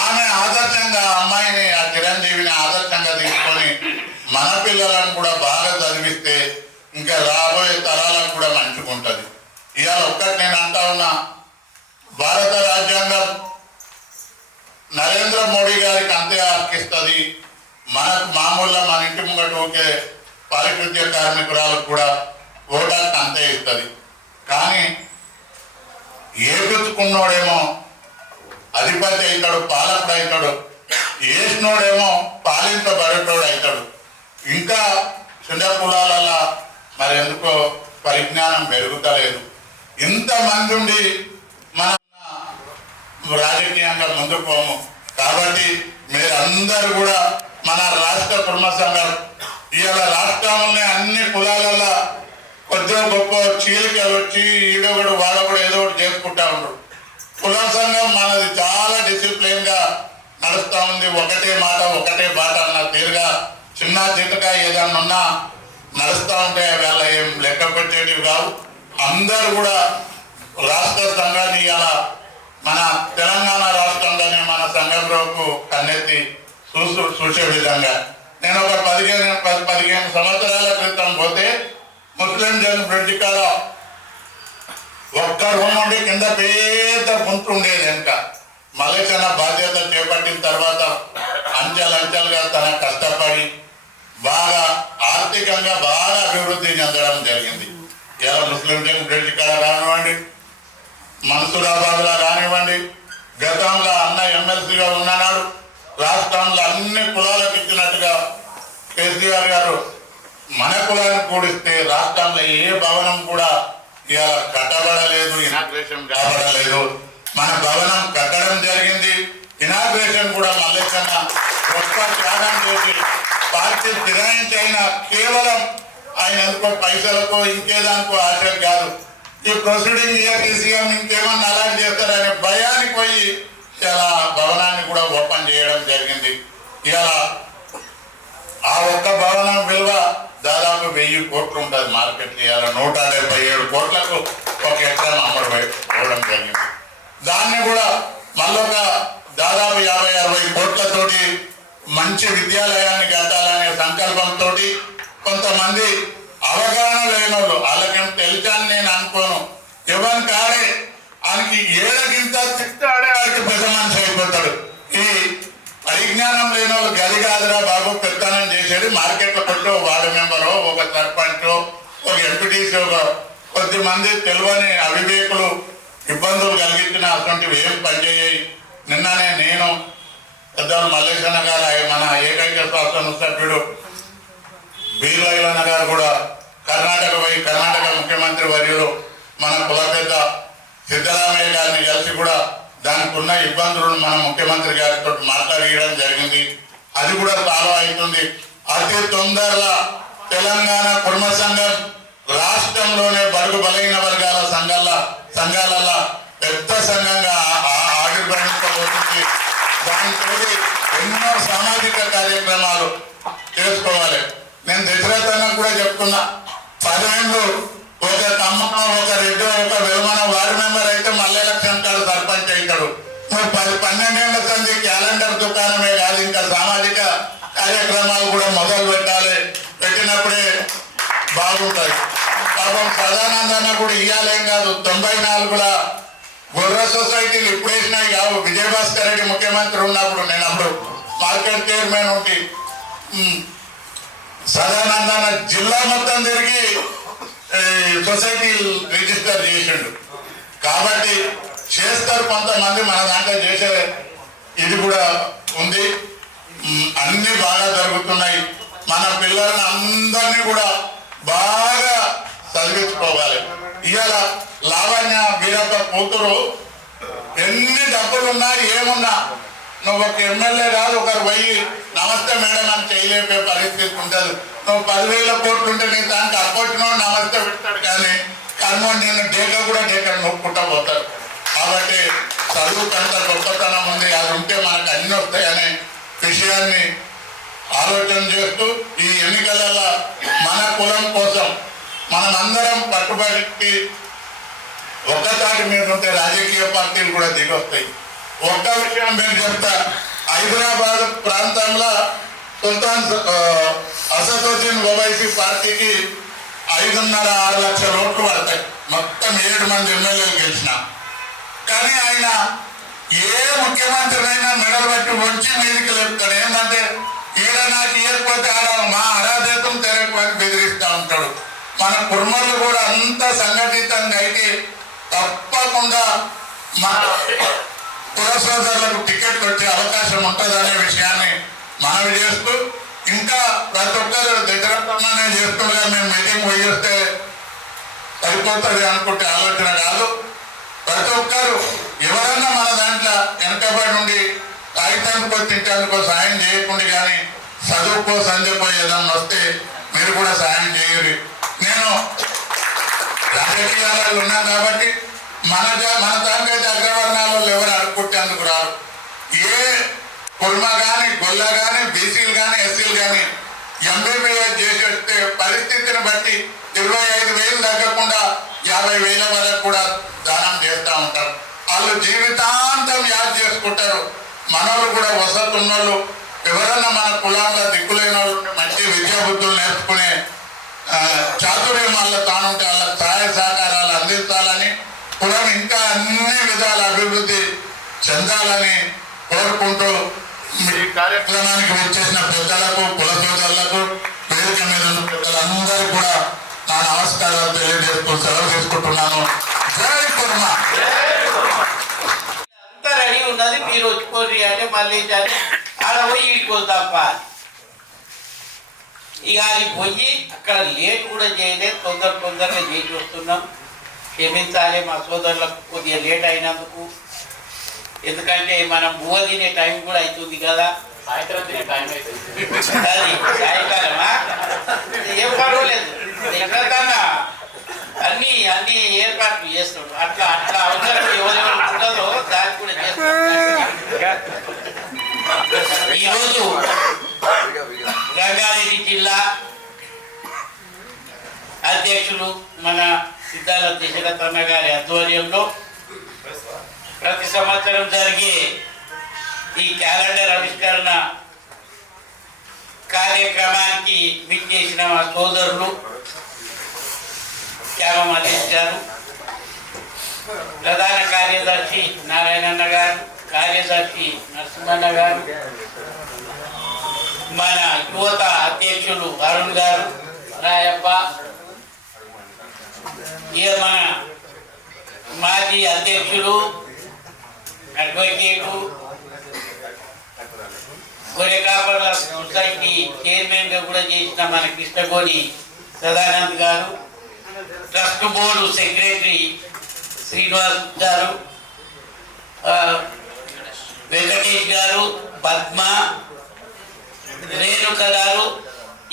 ఆమె ఆదర్శంగా అమ్మాయిని, ఆ చిరంజీవిని ఆదర్శంగా తీసుకొని మన పిల్లలను కూడా బాగా చదివిస్తే ఇంకా రాబోయే తరాలకు కూడా మంచుకుంటుంది. ఇవాళ ఒక్కటి నేను అంటా ఉన్నా, భారత రాజ్యాంగం నరేంద్ర మోడీ గారికి అంతే హక్కిస్తుంది. మనకు మామూలుగా మన ఇంటి ముంగట ఓకే పారిశుద్ధ్య కార్మికురాలకు కూడా ఓటాకు అంతే ఇస్తుంది. కానీ ఏపించుకున్నోడేమో అధిపతి అవుతాడు, పాలకుడు అవుతాడు, వేసినోడేమో పాలించబడేటోడు అవుతాడు. ఇంకా చిన్న కులాలలో మరి ఎందుకో పరిజ్ఞానం పెరుగుతలేదు. ఇంతమంది ఉండి మన రాజకీయంగా ముందుకు పోము. కాబట్టి మీరందరూ కూడా మన రాష్ట్ర కుటుంబ సంఘం ఇవాళ రాష్ట్రంలోనే అన్ని కులాలలో కొద్దిగా గొప్ప చీలికలు వచ్చి ఈడొకడు వాడొకడు ఏదో ఒకటి చేసుకుంటా ఉండరు. కుల సంఘం మనది చాలా డిసిప్లిన్గా నడుస్తూ ఉంది. ఒకటే మాట ఒకటే బాట అన్న తీరుగా చిన్న చిన్నగా ఏదన్నా ఉన్నా నడుస్తూ ఉంటే వాళ్ళ ఏం లెక్క పెట్టేటివి కావు. అందరూ కూడా రాష్ట్ర సంఘాన్ని ఇలా మన తెలంగాణ రాష్ట్రంలోనే మన సంఘంలోకి కన్నెత్తి చూసే విధంగా నేను ఒక 15 సంవత్సరాల క్రితం పోతే ముస్లిం జన్ బ్రిడ్జ్ కాడ ఒక్క రూమ్ ఉండి కింద పెద్ద గుంటు ఉండేది. వెనుక మల్లేశన్న బాధ్యత చేపట్టిన తర్వాత అంచెలంచెలుగా తన కష్టపడి బాగా ఆర్థికంగా బాగా అభివృద్ధి చెందడం జరిగింది. ఇలా ముస్లిం జన్ బ్రిడ్జ్ కాడ కానివ్వండి, మన్సూరాబాద్లో కానివ్వండి, గతంలో అన్న ఎమ్మెల్సీగా ఉన్నాడు. రాష్ట్రంలో అన్ని కులాలకు ఇచ్చినట్టుగా కేసీఆర్ గారు మన కులాన్ని కూడిస్తే రాష్ట్రంలో ఏ భవనం కూడా ఇలా కట్టబడలేదు, ఇనాగ్రేషన్ కాబడలేదు. మన భవనం కట్టడం జరిగింది. ఇనాగ్రేషన్ కూడా మల్లేశన్న గొప్ప త్యాగం చేసి పార్టీ ఫిరాయించైనా కేవలం ఆయన ఎందుకో పైసలకో ఇంకేదానికో ఆశ కాదు, ఈ ప్రొసీడింగ్ ఇయర్ సీఎం ఇంకేమన్నా అలాంటి చేస్తారనే భయానికి పోయి ఇలా భవనాన్ని కూడా ఓపెన్ చేయడం జరిగింది. ఇలా ఆ ఒక్క భవనం విలువ దాదాపు 1000 కోట్లు ఉంటుంది మార్కెట్లో. ఇలా 177 కోట్లకు ఒక ఎకరం అమ్మడం జరిగింది. దాన్ని కూడా మళ్ళొక దాదాపు 50-60 కోట్లతోటి మంచి విద్యాలయాన్ని కట్టాలనే సంకల్పంతో కొంతమంది అవగాహన లేని వాళ్ళు, వాళ్ళకేం తెలుసని నేను అనుకోను, ఎవరి కాడే ఆయనకి ఏడగింత తిట్టాడే ఆడికి పెద్ద మనిషి అయిపోతాడు. ఈ పరిజ్ఞానం లేని వాళ్ళు గది కాదురా బాబు పెత్తనం చేసేది, మార్కెట్లో కొట్టు వార్డు మెంబరో ఒక సర్పంచో ఒక ఎంపీటీసీ కొద్దిమంది తెలియని అవివేకులు ఇబ్బందులు కలిగించిన అటువంటివి ఏం పనిచేయాయి. నిన్ననే నేను పెద్దలు మల్లేశన్న గారు, మన ఏకైక శాసన సభ్యుడు బీలైలన్న గారు కూడా కర్ణాటక ముఖ్యమంత్రి వర్యులు మన కుల పెద్ద సిద్ధరామయ్య గారిని కలిసి కూడా దానికి ఉన్న ఇబ్బందులను మన ముఖ్యమంత్రి గారితో మాట్లాడడం జరిగింది. అది కూడా సాల్వ్ అవుతుంది. అతి తొందరగా తెలంగాణ కుర్మ సంఘం రాష్ట్రంలోనే బడుగు బలహీన వర్గాల సంఘాలలో పెద్ద సంఘంగా ఆవిర్భవించబోతుంది. దానితో ఎన్నో సామాజిక కార్యక్రమాలు చేసుకోవాలి. నేను దశరథన్న కూడా చెప్తున్నా, 10 ఏళ్ళు ఒక తమ్మన ఒక రెడ్డి ఒక వెలుమన వార్డు మెంబర్ అయితే మళ్ళీ ఎలక్షన్ కాదు సర్పంచ్ అవుతాడు. నువ్వు 10-12 ఏళ్ల సంది క్యాలెండర్ దుకాణమే కాదు, ఇంకా సామాజిక కార్యక్రమాలు కూడా మొదలు పెట్టాలి. పెట్టినప్పుడే బాగుంటాయి. పాపం సదానందన్న కూడా ఇవ్వాలేం కాదు, 94లో గొర్రె సొసైటీలు ఇప్పుడు వేసినాయి కావు. విజయభాస్కర్ రెడ్డి ముఖ్యమంత్రి ఉన్నప్పుడు నేను అప్పుడు మార్కెట్ చైర్మన్ ఉండి సదానందన్న జిల్లా మొత్తం తిరిగి సొసైటీ రిజిస్టర్ చేసిండు. కాబట్టి చేస్తారు కొంతమంది, మన దాంట్లో చేసే ఇది కూడా ఉంది. అన్ని బాగా జరుగుతున్నాయి. మన పిల్లల్ని అందరినీ కూడా బాగా చదివించుకోవాలి. ఇవాళ లావణ్య వీరప్ప కూతురు ఎన్ని డబ్బులున్నా ఏమున్నా నువ్వు ఒక ఎమ్మెల్యే కాదు, ఒకరు పోయి నమస్తే మేడం అని చేయలేపే పరిస్థితి ఉంటుంది. నువ్వు 10,000 కోట్లు ఉంటే నీ దానికి అప్పటినో నమస్తే పెడతాడు, కానీ కర్మ నేను డేక నొక్కుంటా పోతాడు. కాబట్టి చదువుకంత గొప్పతనం ఉంది, అది ఉంటే మనకు అన్ని వస్తాయనే విషయాన్ని ఆలోచన చేస్తూ ఈ ఎన్నికలలో మన కులం కోసం మనమందరం పట్టుబడికి ఒక్కసారి మీద ఉంటే రాజకీయ పార్టీలు కూడా దిగొస్తాయి. ఒక్క విషయం నేను చెప్తా, హైదరాబాద్ ప్రాంతంలో సుల్తాన్ అసదుద్దీన్ ఓవైసీ పార్టీకి 5.5-6 లక్షల ఓట్లు పడతాయి. మొత్తం 7 మంది ఎమ్మెల్యేలు గెలిచిన. కానీ ఆయన ఏ ముఖ్యమంత్రినైనా మెడలు పెట్టి వచ్చి మీదికి లేపుతాడు. ఏంటంటే ఈడ నాకు ఇవ్వకపోతే ఆడ మా అరాధేతం తెరపని బెదిరిస్తూ ఉంటాడు. మన కుర్మలు కూడా అంత సంఘటితంగా అయితే తప్పకుండా మన కుల సోదరులకు టికెట్ వచ్చే అవకాశం ఉంటుందనే విషయాన్ని మనవి చేస్తూ, ఇంకా ప్రతి ఒక్కరు దగ్గరనే చేస్తుండగా మేము మీటింగ్ పోయి వస్తే సరిపోతుంది అనుకుంటే ఆలోచన కాదు. ప్రతి ఒక్కరు ఎవరన్నా మన దాంట్లో వెనకబడి ఉండి కాగితానికో తింటానికో సాయం చేయకుండా కానీ చదువుకో సంధ్యకో ఏదన్నా వస్తే మీరు కూడా సాయం చేయరు. నేను రాజకీయాలలో ఉన్నాను కాబట్టి మన దానికైతే అగ్రవర్ణాలలో ఎవరు అడుక్కొట్టేందుకు రారు. ఏ కుర్మ కానీ గొల్ల కానీ బీసీలు కానీ ఎస్సీలు కానీ ఎంబీబీఎస్ చేసి వస్తే పరిస్థితిని బట్టి 25,000 తగ్గకుండా 50,000 వరకు కూడా దానం చేస్తూ ఉంటారు. వాళ్ళు జీవితాంతం యాద్ చేసుకుంటారు. మనోళ్ళు కూడా వసతున్నోళ్ళు ఎవరన్నా మన కులాల్లో దిక్కులేని వాళ్ళు మంచి విద్యాబుద్ధులు నేర్చుకునే చాతుర్యం వల్ల తానుంటే వాళ్ళ సహాయ సహకారాలు అందించాలని, కులం ఇంకా అన్ని విధాల అభివృద్ధి చెందాలని కోరుకుంటూ ఈ కార్యక్రమానికి వచ్చేసిన పెద్దలకు కుల సోదరులకు వేదిక మీద ఉన్న పెద్దలందరూ కూడా నా నమస్కారాలు తెలియజేస్తూ సెలవు తీసుకుంటున్నాను. జై కుర్మా. అంతా రెడీ ఉన్నది, మీరు వచ్చుకోండి అంటే మళ్ళీ ఆడ పోయి ఇడికి వద్దాంప. ఇక అది పోయి అక్కడ లేట్ కూడా చేయలేదు, తొందరగా చేసి వస్తున్నాం. క్షమించాలి మా సోదరులకు కొద్దిగా లేట్ అయినందుకు. ఎందుకంటే మనం బువ్వ తినే టైం కూడా అవుతుంది కదా, సాయంత్రం తినే టైం అవుతుంది. అది సాయంకాలమా ఏం పర్వాలేదు, ఎక్కడన్నా అన్ని ఏర్పాట్లు చేస్తాడు. అట్లా అవసరం ఎవరెవరు ఉండదో దాన్ని కూడా చేస్తాడు. ఈరోజు రంగారెడ్డి జిల్లా అధ్యక్షులు మన సిద్ధాల దశరథన్న గారి ఆధ్వర్యంలో ప్రతి సంవత్సరం జరిగే ఈ క్యాలెండర్ ఆవిష్కరణ కార్యక్రమానికి విచ్చేసిన మా సోదరులు శ్యామమల్లేష్ గారు, ప్రధాన కార్యదర్శి నారాయణన్న గారు, కార్యదర్శి నరసింహన్న గారు, మన యువత అధ్యక్షులు అరుణ్ గారు, రాయప్ప, ఇక మన మాజీ అధ్యక్షులు అడ్వకేటు గొర్రెకాపర్ల సొసైటీ చైర్మన్ గా కూడా చేసిన మన కృష్ణగోని సదానంద్ గారు, ట్రస్ట్ బోర్డు సెక్రటరీ శ్రీనివాస్ గారు, వెంకటేష్ గారు, పద్మ, రేణుక గారు,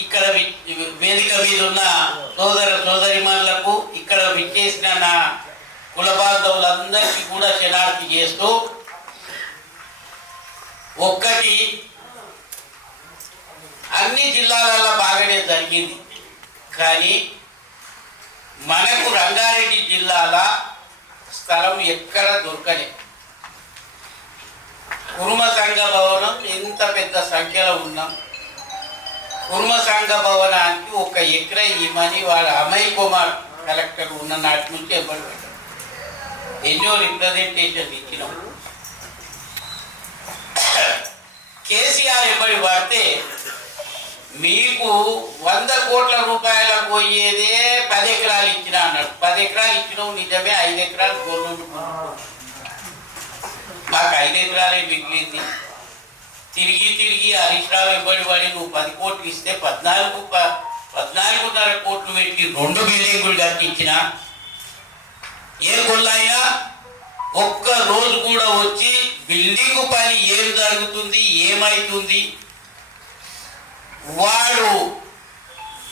ఇక్కడ వేదిక మీద ఉన్న సోదరిమణులకు, ఇక్కడ విచ్చేసిన నా కుల బాంధవులందరికీ కూడా శనార్థి చేస్తూ, ఒక్కటి అన్ని జిల్లాలలో బాగానే జరిగింది, కానీ మనకు రంగారెడ్డి జిల్లాల స్థలం ఎక్కడ దొరకలే. కుర్మ సంఘ భవనం ఎంత పెద్ద సంఖ్యలో ఉన్నాం, కుర్మ సంఘ భవనానికి 1 ఎకరా ఇవ్వమని వాడు అమయ్ కుమార్ కలెక్టర్ ఉన్న నాటి నుంచి ఇవ్వబడ్డాడు. ఎన్నో రిప్రజెంటేషన్ ఇచ్చినాం. కేసీఆర్ ఇవ్వబడి పడితే మీకు 100 కోట్ల రూపాయల పోయేదే 10 ఎకరాలు ఇచ్చినా అన్నాడు. 10 ఎకరాలు ఇచ్చినావు నిజమే, 5 ఎకరాలు గోల్డ్ మాకు 5 ఎకరాలే మిగిలింది. తిరిగి హరీష్ రావు ఇవ్వబడి పడి నువ్వు 10 కోట్లు ఇస్తే 14.5 కోట్లు పెట్టి 2 బిల్డింగులు కట్టించిన ఏ కొల్లైనా ఒక్క రోజు కూడా వచ్చి బిల్డింగ్ పని ఏం జరుగుతుంది, ఏమైతుంది, వాడు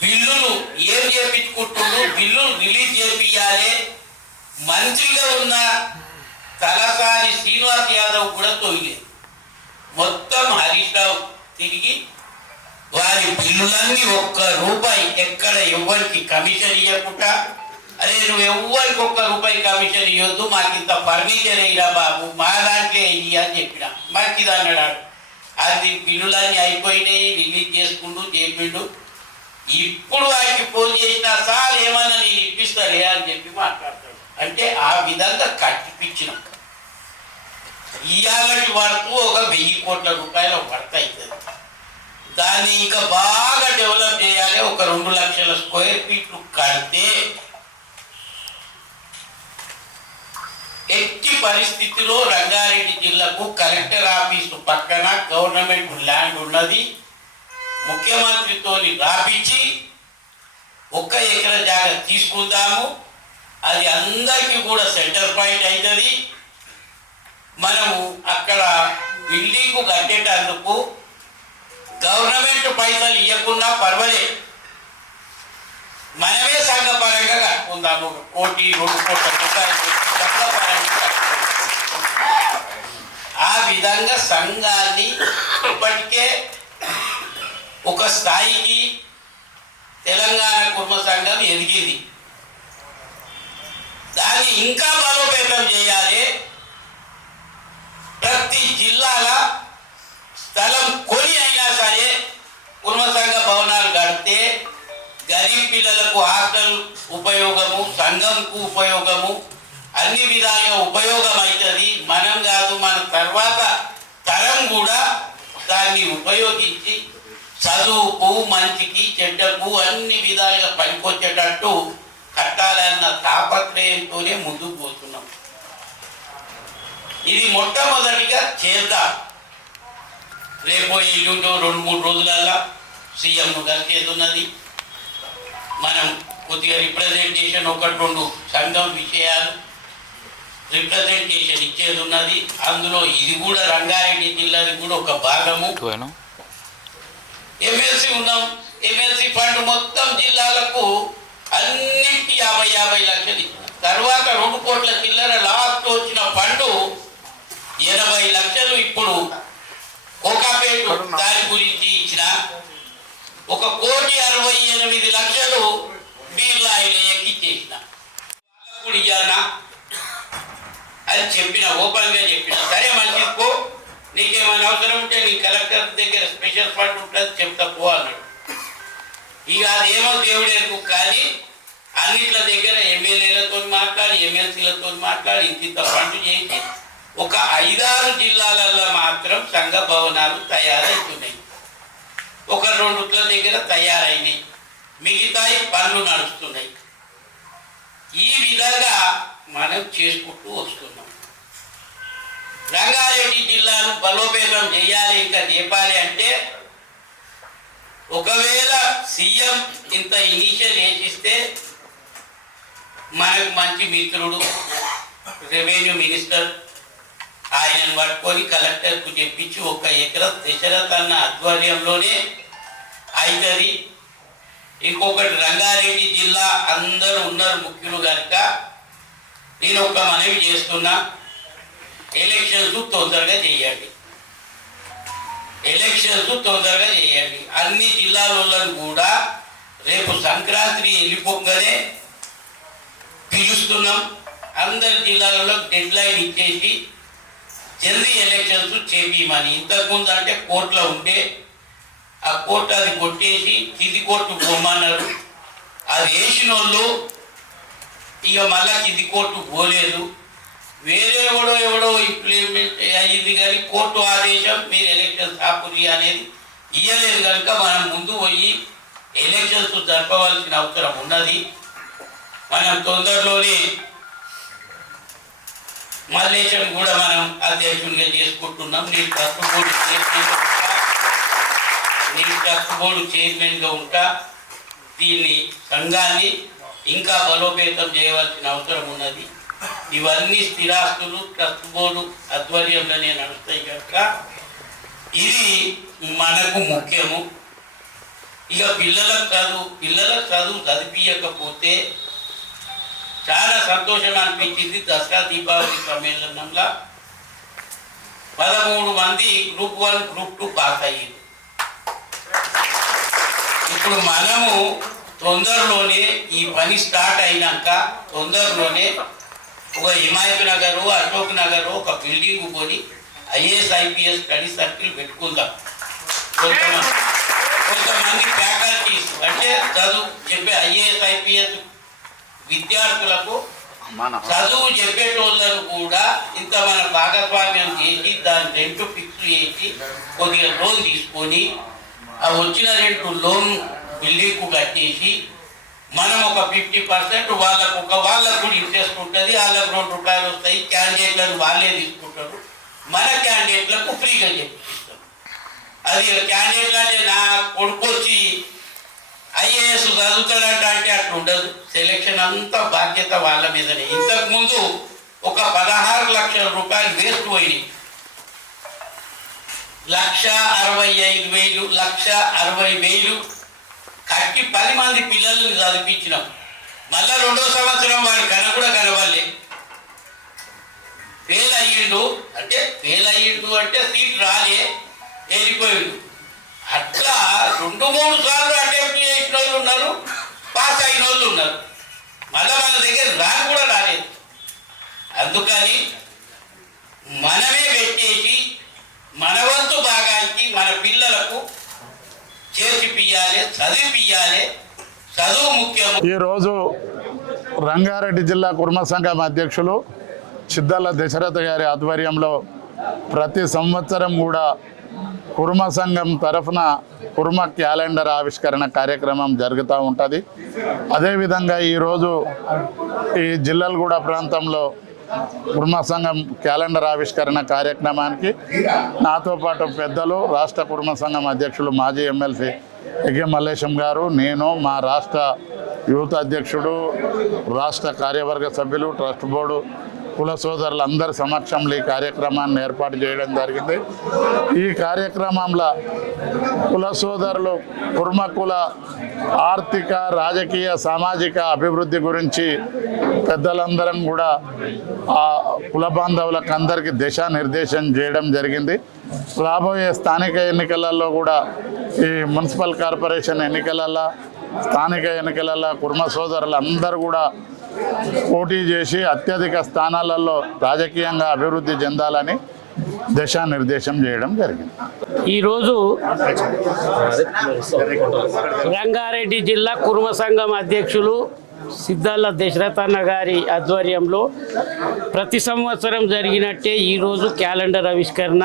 బిల్లులు ఏం చేపించుకుంటుండు, బిల్లులు రిలీజ్ చేపియాలి. మంత్రిగా ఉన్న తలసాని శ్రీనివాస్ యాదవ్ కూడా తోయలేదు. మొత్తం హరీష్ రావు తిరిగి వారి బిల్లులన్నీ 1 రూపాయి ఎక్కడ ఎవరికి కమిషన్ ఇవ్వకుండా, అరే నువ్వు ఎవరికి 1 రూపాయి కమిషన్ ఇవ్వద్దు, మాకు ఇంత ఫర్నిచర్ అయ్యిరా బాబు, మా దాంట్లో ఇయ్యి అని చెప్పిన. మంచిది అన్నాడు. అది బిల్లులన్నీ అయిపోయినాయి, రిలీజ్ చేసుకుంటూ చేపిండు. ఇప్పుడు వారికి ఫోన్ చేసినా సార్ ఏమన్నా నేను ఇప్పిస్తానే అని చెప్పి మాట్లాడతాడు. అంటే ఆ విధంగా కట్టిపించినాం. ఇవాళటి వరకు ఒక 1000 కోట్ల రూపాయల వర్త అవుతుంది. దాన్ని ఇంకా బాగా డెవలప్ చేయాలి. ఒక 2 లక్షల స్క్వేర్ ఫీట్లు కడితే ఎట్టి పరిస్థితిలో రంగారెడ్డి జిల్లాకు కలెక్టర్ ఆఫీసు పక్కన గవర్నమెంట్ ల్యాండ్ ఉన్నది. ముఖ్యమంత్రితో రాపించి 1 ఎకరా జాగా తీసుకుందాము. అది అందరికీ కూడా సెంటర్ పాయింట్ అవుతుంది. మనము అక్కడ బిల్డింగ్ కట్టేటందుకు గవర్నమెంట్ పైసలు ఇవ్వకుండా పర్వాలేదు, మనమే సంఘపరంగా కట్టుకుందాము. 1 కోటి 2 కోట్ల రూపాయలు సంఘపరంగా ఆ విధంగా సంఘాన్ని ఇప్పటికే ఒక స్థాయికి తెలంగాణ కుర్మ సంఘం ఎదిగింది. దాన్ని ఇంకా బలోపేతం చేయాలి. ప్రతి జిల్లాల స్థలం కొని అయినా సరే కుర్మ సంఘ భవనాలు కడితే గరీబ్ పిల్లలకు హాస్టల్ ఉపయోగము, సంఘంకు ఉపయోగము, అన్ని విధాలుగా ఉపయోగం అవుతుంది. మనం కాదు, మన తర్వాత తరం కూడా దాన్ని ఉపయోగించి చదువుకు, మంచికి, చెడ్డకు అన్ని విధాలుగా పనికొచ్చేటట్టు కట్టాలన్న తాపత్రయంతోనే ముందుకు పోతున్నాం. ఇది మొట్టమొదటిగా చేద్దాం. రేపో ఎల్లుండో 2-3 రోజులల్లా సీఎంను కలిసేది ఉన్నది. మనం కొద్దిగా రిప్రజెంటేషన్ 1-2 సంఘం విషయాలు రిప్రజెంటేషన్ ఇచ్చేది ఉన్నది. అందులో ఇది కూడా రంగారెడ్డి జిల్లాది కూడా ఒక భాగము. ఎమ్మెల్సీ ఉన్నాం. ఎమ్మెల్సీ ఫండ్ మొత్తం జిల్లాలకు అన్నింటి 50 లక్షలు ఇచ్చిన తర్వాత 2 కోట్ల చిల్లర లాస్ట్ వచ్చిన ఫండ్ 80 లక్షలు ఇప్పుడు కోకాపేట దాని గురించి ఇచ్చిన 1,68,00,000 బీర్లా ఎక్కిచ్చేసిన కూడా ఇయ్యాలనా అది చెప్పిన, ఓపెన్గా చెప్పిన. సరే మంచికో, నీకేమైనా అవసరం ఉంటే నీ కలెక్టర్ దగ్గర స్పెషల్ ఫండ్ ఉంటుంది చెప్తా పో అన్నాడు. ఇక అదేమో దేవుడేందుకు కానీ అన్నిట్ల దగ్గర ఎమ్మెల్యేలతో మాట్లాడి ఎమ్మెల్సీలతో మాట్లాడి ఇంత ఫండ్ చేసి ఒక 5-6 జిల్లాలలో మాత్రం సంఘ భవనాలు తయారవుతున్నాయి. 1-2 దగ్గర తయారైనాయి, మిగతాయి పనులు నడుస్తున్నాయి. ఈ విధంగా మనం చేసుకుంటూ వస్తున్నాం. రంగారెడ్డి జిల్లాను బలోపేతం చేయాలి, ఇంకా చెప్పాలి అంటే ఒకవేళ సీఎం ఇంత ఇనిషియల్ వేసిస్తే మనకు మంచి మిత్రుడు రెవెన్యూ మినిస్టర్ ఆయనను పట్టుకొని కలెక్టర్కు చెప్పించి 1 ఎకరా దశరథ్ అన్న ఆధ్వర్యంలోనే అవుతుంది. ఇంకొకటి రంగారెడ్డి జిల్లా అందరూ ఉన్నారు ముఖ్యులు కనుక నేను ఒక మనవి చేస్తున్నా, ఎలక్షన్స్ తొందరగా చేయండి. ఎలక్షన్స్ తొందరగా చేయండి. అన్ని జిల్లాలలో కూడా రేపు సంక్రాంతి వెళ్ళిపోగానే పిలుస్తున్నాం. అందరి జిల్లాలలో డెడ్ లైన్ ఇచ్చేసి జల్దీ ఎలక్షన్స్ చేపిమని. ఇంతకుముందు అంటే కోర్టులో ఉంటే ఆ కోర్టు అది కొట్టేసి కింది కోర్టు పోమన్నారు. అది వేసిన వాళ్ళు ఇక మళ్ళా కింది కోర్టు పోలేదు. వేరే ఎవడో ఇంప్లిమెంట్ అయ్యింది కానీ కోర్టు ఆదేశం మీరు ఎలక్షన్స్ ఆపురి అనేది ఇవ్వలేదు కనుక మనం ముందు పోయి ఎలక్షన్స్ జరపవలసిన అవసరం ఉన్నది. మనం తొందరలోనే మల్లేశం కూడా మనం అధ్యక్షునిగా చేసుకుంటున్నాం. నేను ట్రస్ట్ బోర్డు చైర్మన్గా ఉంటా. దీన్ని సంఘాన్ని ఇంకా బలోపేతం చేయవలసిన అవసరం ఉన్నది. ఇవన్నీ స్థిరాస్తులు ట్రస్ట్ బోర్డు ఆధ్వర్యంలోనే నడుస్తాయి కనుక ఇది మనకు ముఖ్యము. ఇక పిల్లలకు చదువు చదివించకపోతే చాలా సంతోషం అనిపించింది. దసరా దీపావళి సమ్మేళనంలో 13 మంది గ్రూప్ 1 గ్రూప్ 2 పాస్ అయ్యారు. ఇప్పుడు మనము తొందరలోనే ఈ పని స్టార్ట్ అయినాక తొందరలోనే ఒక హిమాయత్ నగరు అశోక్ నగరు ఒక బిల్డింగ్ కొని IAS IPS స్టడీ సర్కిల్ పెట్టుకుందాం. కొంతమంది ఫ్యాకల్టీస్ అంటే చదువు చెప్పే IAS IPS విద్యార్థులకు చదువు చెప్పేటోళ్ళను కూడా ఇంత మన భాగస్వామ్యం చేసి దాని రెంట్ ఫిక్స్ చేసి కొద్దిగా లోన్ తీసుకొని ఆ వచ్చిన రెంట్ లోన్ బిల్డింగ్కు కట్టేసి మనం ఒక 50% వాళ్ళకు కూడా ఇంట్రెస్ట్ ఉంటుంది. వాళ్ళకు ₹2 వస్తాయి. క్యాండిడేట్లను వాళ్ళే తీసుకుంటారు. మన క్యాండిడేట్లకు ఫ్రీగా చెప్పిస్తాం. అది క్యాండిడేట్లు అంటే నా కొడుకు వచ్చి IAS చదువుతాడంట అంటే అట్లా ఉండదు. సెలెక్షన్ అంతా బాధ్యత వాళ్ళ మీదనే. ఇంతకుముందు ఒక 16 లక్షల రూపాయలు వేస్ట్ పోయినాయి. 1,65,000 1,60,000 కట్టి 10 మంది పిల్లల్ని చదివించినాం. మళ్ళా 2వ సంవత్సరం వాడు కనబడలే. ఫెయిల్ అయ్యిండు అంటే సీట్ రాలే, వెళ్ళిపోయిండు. అట్లా 2-3 సార్లు అటెంప్ట్ చేసిన వాళ్ళు ఉన్నారు, పాస్ అయిన వాళ్ళు ఉన్నారు. మళ్ళీ మన దగ్గర కూడా రాలేదు. అందుకని మనమే పెట్టేసి మన వంతు భాగానికి మన పిల్లలకు చేసిపియాలి, చదివిపియాలి. చదువు ముఖ్యము. ఈరోజు రంగారెడ్డి జిల్లా కుర్మ సంఘం అధ్యక్షులు చిద్దాల దశరథ గారి ఆధ్వర్యంలో ప్రతి సంవత్సరం కూడా కుర్మ సంఘం తరఫున కుర్మ క్యాలెండర్ ఆవిష్కరణ కార్యక్రమం జరుగుతూ ఉంటుంది. అదేవిధంగా ఈరోజు ఈ జిల్లలగూడ ప్రాంతంలో కుర్మ సంఘం క్యాలెండర్ ఆవిష్కరణ కార్యక్రమానికి నాతో పాటు పెద్దలు రాష్ట్ర కుర్మ సంఘం అధ్యక్షులు మాజీ ఎమ్మెల్సీ ఎగ్గే మల్లేశం గారు, నేను, మా రాష్ట్ర యూత్ అధ్యక్షుడు, రాష్ట్ర కార్యవర్గ సభ్యులు, ట్రస్ట్ బోర్డు కుల సోదరులందరి సమక్షంలో ఈ కార్యక్రమాన్ని ఏర్పాటు చేయడం జరిగింది. ఈ కార్యక్రమంలో కుల సోదరులు కుర్మ కుల ఆర్థిక, రాజకీయ, సామాజిక అభివృద్ధి గురించి పెద్దలందరం కూడా ఆ కుల బాంధవులకు అందరికీ దిశానిర్దేశం చేయడం జరిగింది. రాబోయే స్థానిక ఎన్నికలలో కూడా ఈ మున్సిపల్ కార్పొరేషన్ ఎన్నికలలో, స్థానిక ఎన్నికలలో కుర్మ సోదరులు అందరూ కూడా పోటీ చేసి అత్యధిక స్థానాలలో రాజకీయంగా అభివృద్ధి చెందాలని దిశానిర్దేశం చేయడం జరిగింది. ఈరోజు రంగారెడ్డి జిల్లా కుర్మ సంఘం అధ్యక్షులు సిద్ధాల దశరథన్న గారి ఆధ్వర్యంలో ప్రతి సంవత్సరం జరిగినట్టే ఈరోజు క్యాలెండర్ ఆవిష్కరణ.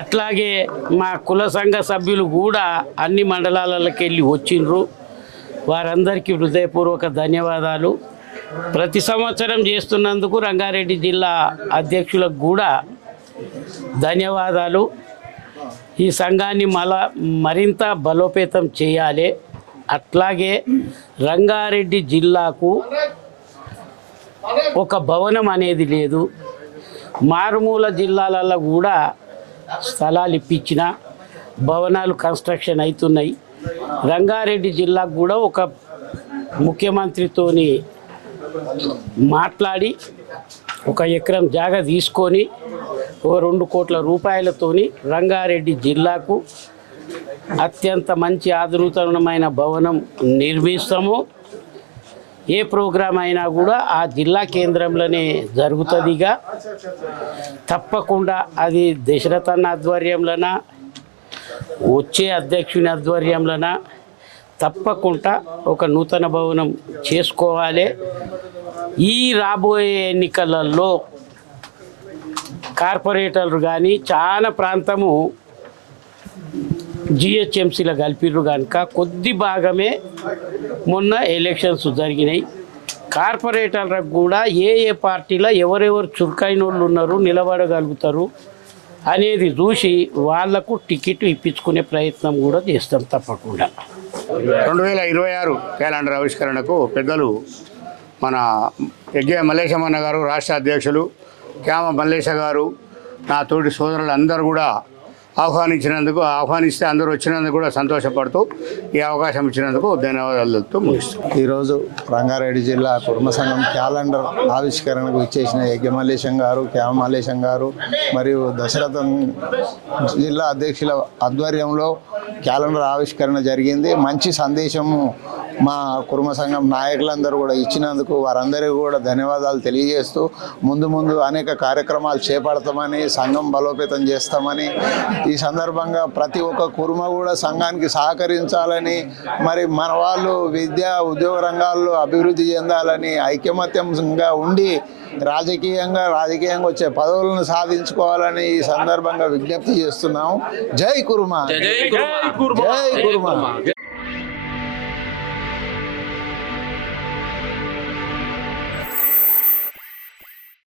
అట్లాగే మా కుల సంఘ సభ్యులు కూడా అన్ని మండలాలకు వెళ్ళి వచ్చిండ్రు. వారందరికీ హృదయపూర్వక ధన్యవాదాలు. ప్రతి సంవత్సరం చేస్తున్నందుకు రంగారెడ్డి జిల్లా అధ్యక్షులకు కూడా ధన్యవాదాలు. ఈ సంఘాన్ని మరింత బలోపేతం చేయాలి. అట్లాగే రంగారెడ్డి జిల్లాకు ఒక భవనం అనేది లేదు. మారుమూల జిల్లాలలో కూడా స్థలాలు ఇప్పించిన భవనాలు కన్స్ట్రక్షన్ అవుతున్నాయి. రంగారెడ్డి జిల్లాకు కూడా ఒక ముఖ్యమంత్రితోని మాట్లాడి ఒక ఎకరం జాగా తీసుకొని ఓ 2 కోట్ల రూపాయలతోని రంగారెడ్డి జిల్లాకు అత్యంత మంచి ఆదృతమైన భవనం నిర్మిస్తాము. ఏ ప్రోగ్రాం అయినా కూడా ఆ జిల్లా కేంద్రంలోనే జరుగుతుందిగా. తప్పకుండా అది దశరథన్న ఆధ్వర్యంలోన, వచ్చే అధ్యక్షుని ఆధ్వర్యంలోన తప్పకుండా ఒక నూతన భవనం చేసుకోవాలి. ఈ రాబోయే ఎన్నికలలో కార్పొరేటర్లు కానీ చాలా ప్రాంతము జిహెచ్ఎంసీలో కలిపిర్రు కనుక కొద్ది భాగమే మొన్న ఎలక్షన్స్ జరిగినాయి. కార్పొరేటర్లకు కూడా ఏ పార్టీలో ఎవరెవరు చురుకైన వాళ్ళు ఉన్నారు, నిలబడగలుగుతారు అనేది చూసి వాళ్లకు టికెట్ ఇప్పించుకునే ప్రయత్నం కూడా చేస్తాం తప్పకుండా. 2026 క్యాలెండర్ ఆవిష్కరణకు పెద్దలు మన ఎగ్గే మల్లేశమన్న గారు, రాష్ట్ర అధ్యక్షులు క్యామ మల్లేశ గారు, నా తోటి సోదరులు అందరూ కూడా ఆహ్వానిస్తే అందరూ వచ్చినందుకు కూడా సంతోషపడుతూ ఈ అవకాశం ఇచ్చినందుకు ధన్యవాదాలతో ముగిస్తాం. ఈరోజు రంగారెడ్డి జిల్లా కుర్మ సంఘం క్యాలెండర్ ఆవిష్కరణకు ఇచ్చేసిన యజ్ఞ మల్లేశం గారు, క్యామ మల్లేశం గారు మరియు దశరథన్ జిల్లా అధ్యక్షుల ఆధ్వర్యంలో క్యాలెండర్ ఆవిష్కరణ జరిగింది. మంచి సందేశము మా కుర్మ సంఘం నాయకులందరూ కూడా ఇచ్చినందుకు వారందరికీ కూడా ధన్యవాదాలు తెలియజేస్తూ ముందు అనేక కార్యక్రమాలు చేపడతామని, సంఘం బలోపేతం చేస్తామని, ఈ సందర్భంగా ప్రతి ఒక్క కుర్మ కూడా సంఘానికి సహకరించాలని, మరి మన వాళ్ళు విద్యా ఉద్యోగ రంగాల్లో అభివృద్ధి చెందాలని, ఐకమత్యంగా ఉండి రాజకీయంగా వచ్చే పదవులను సాధించుకోవాలని ఈ సందర్భంగా విజ్ఞప్తి చేస్తున్నాము. జై కుర్మ, జై కుర్మ.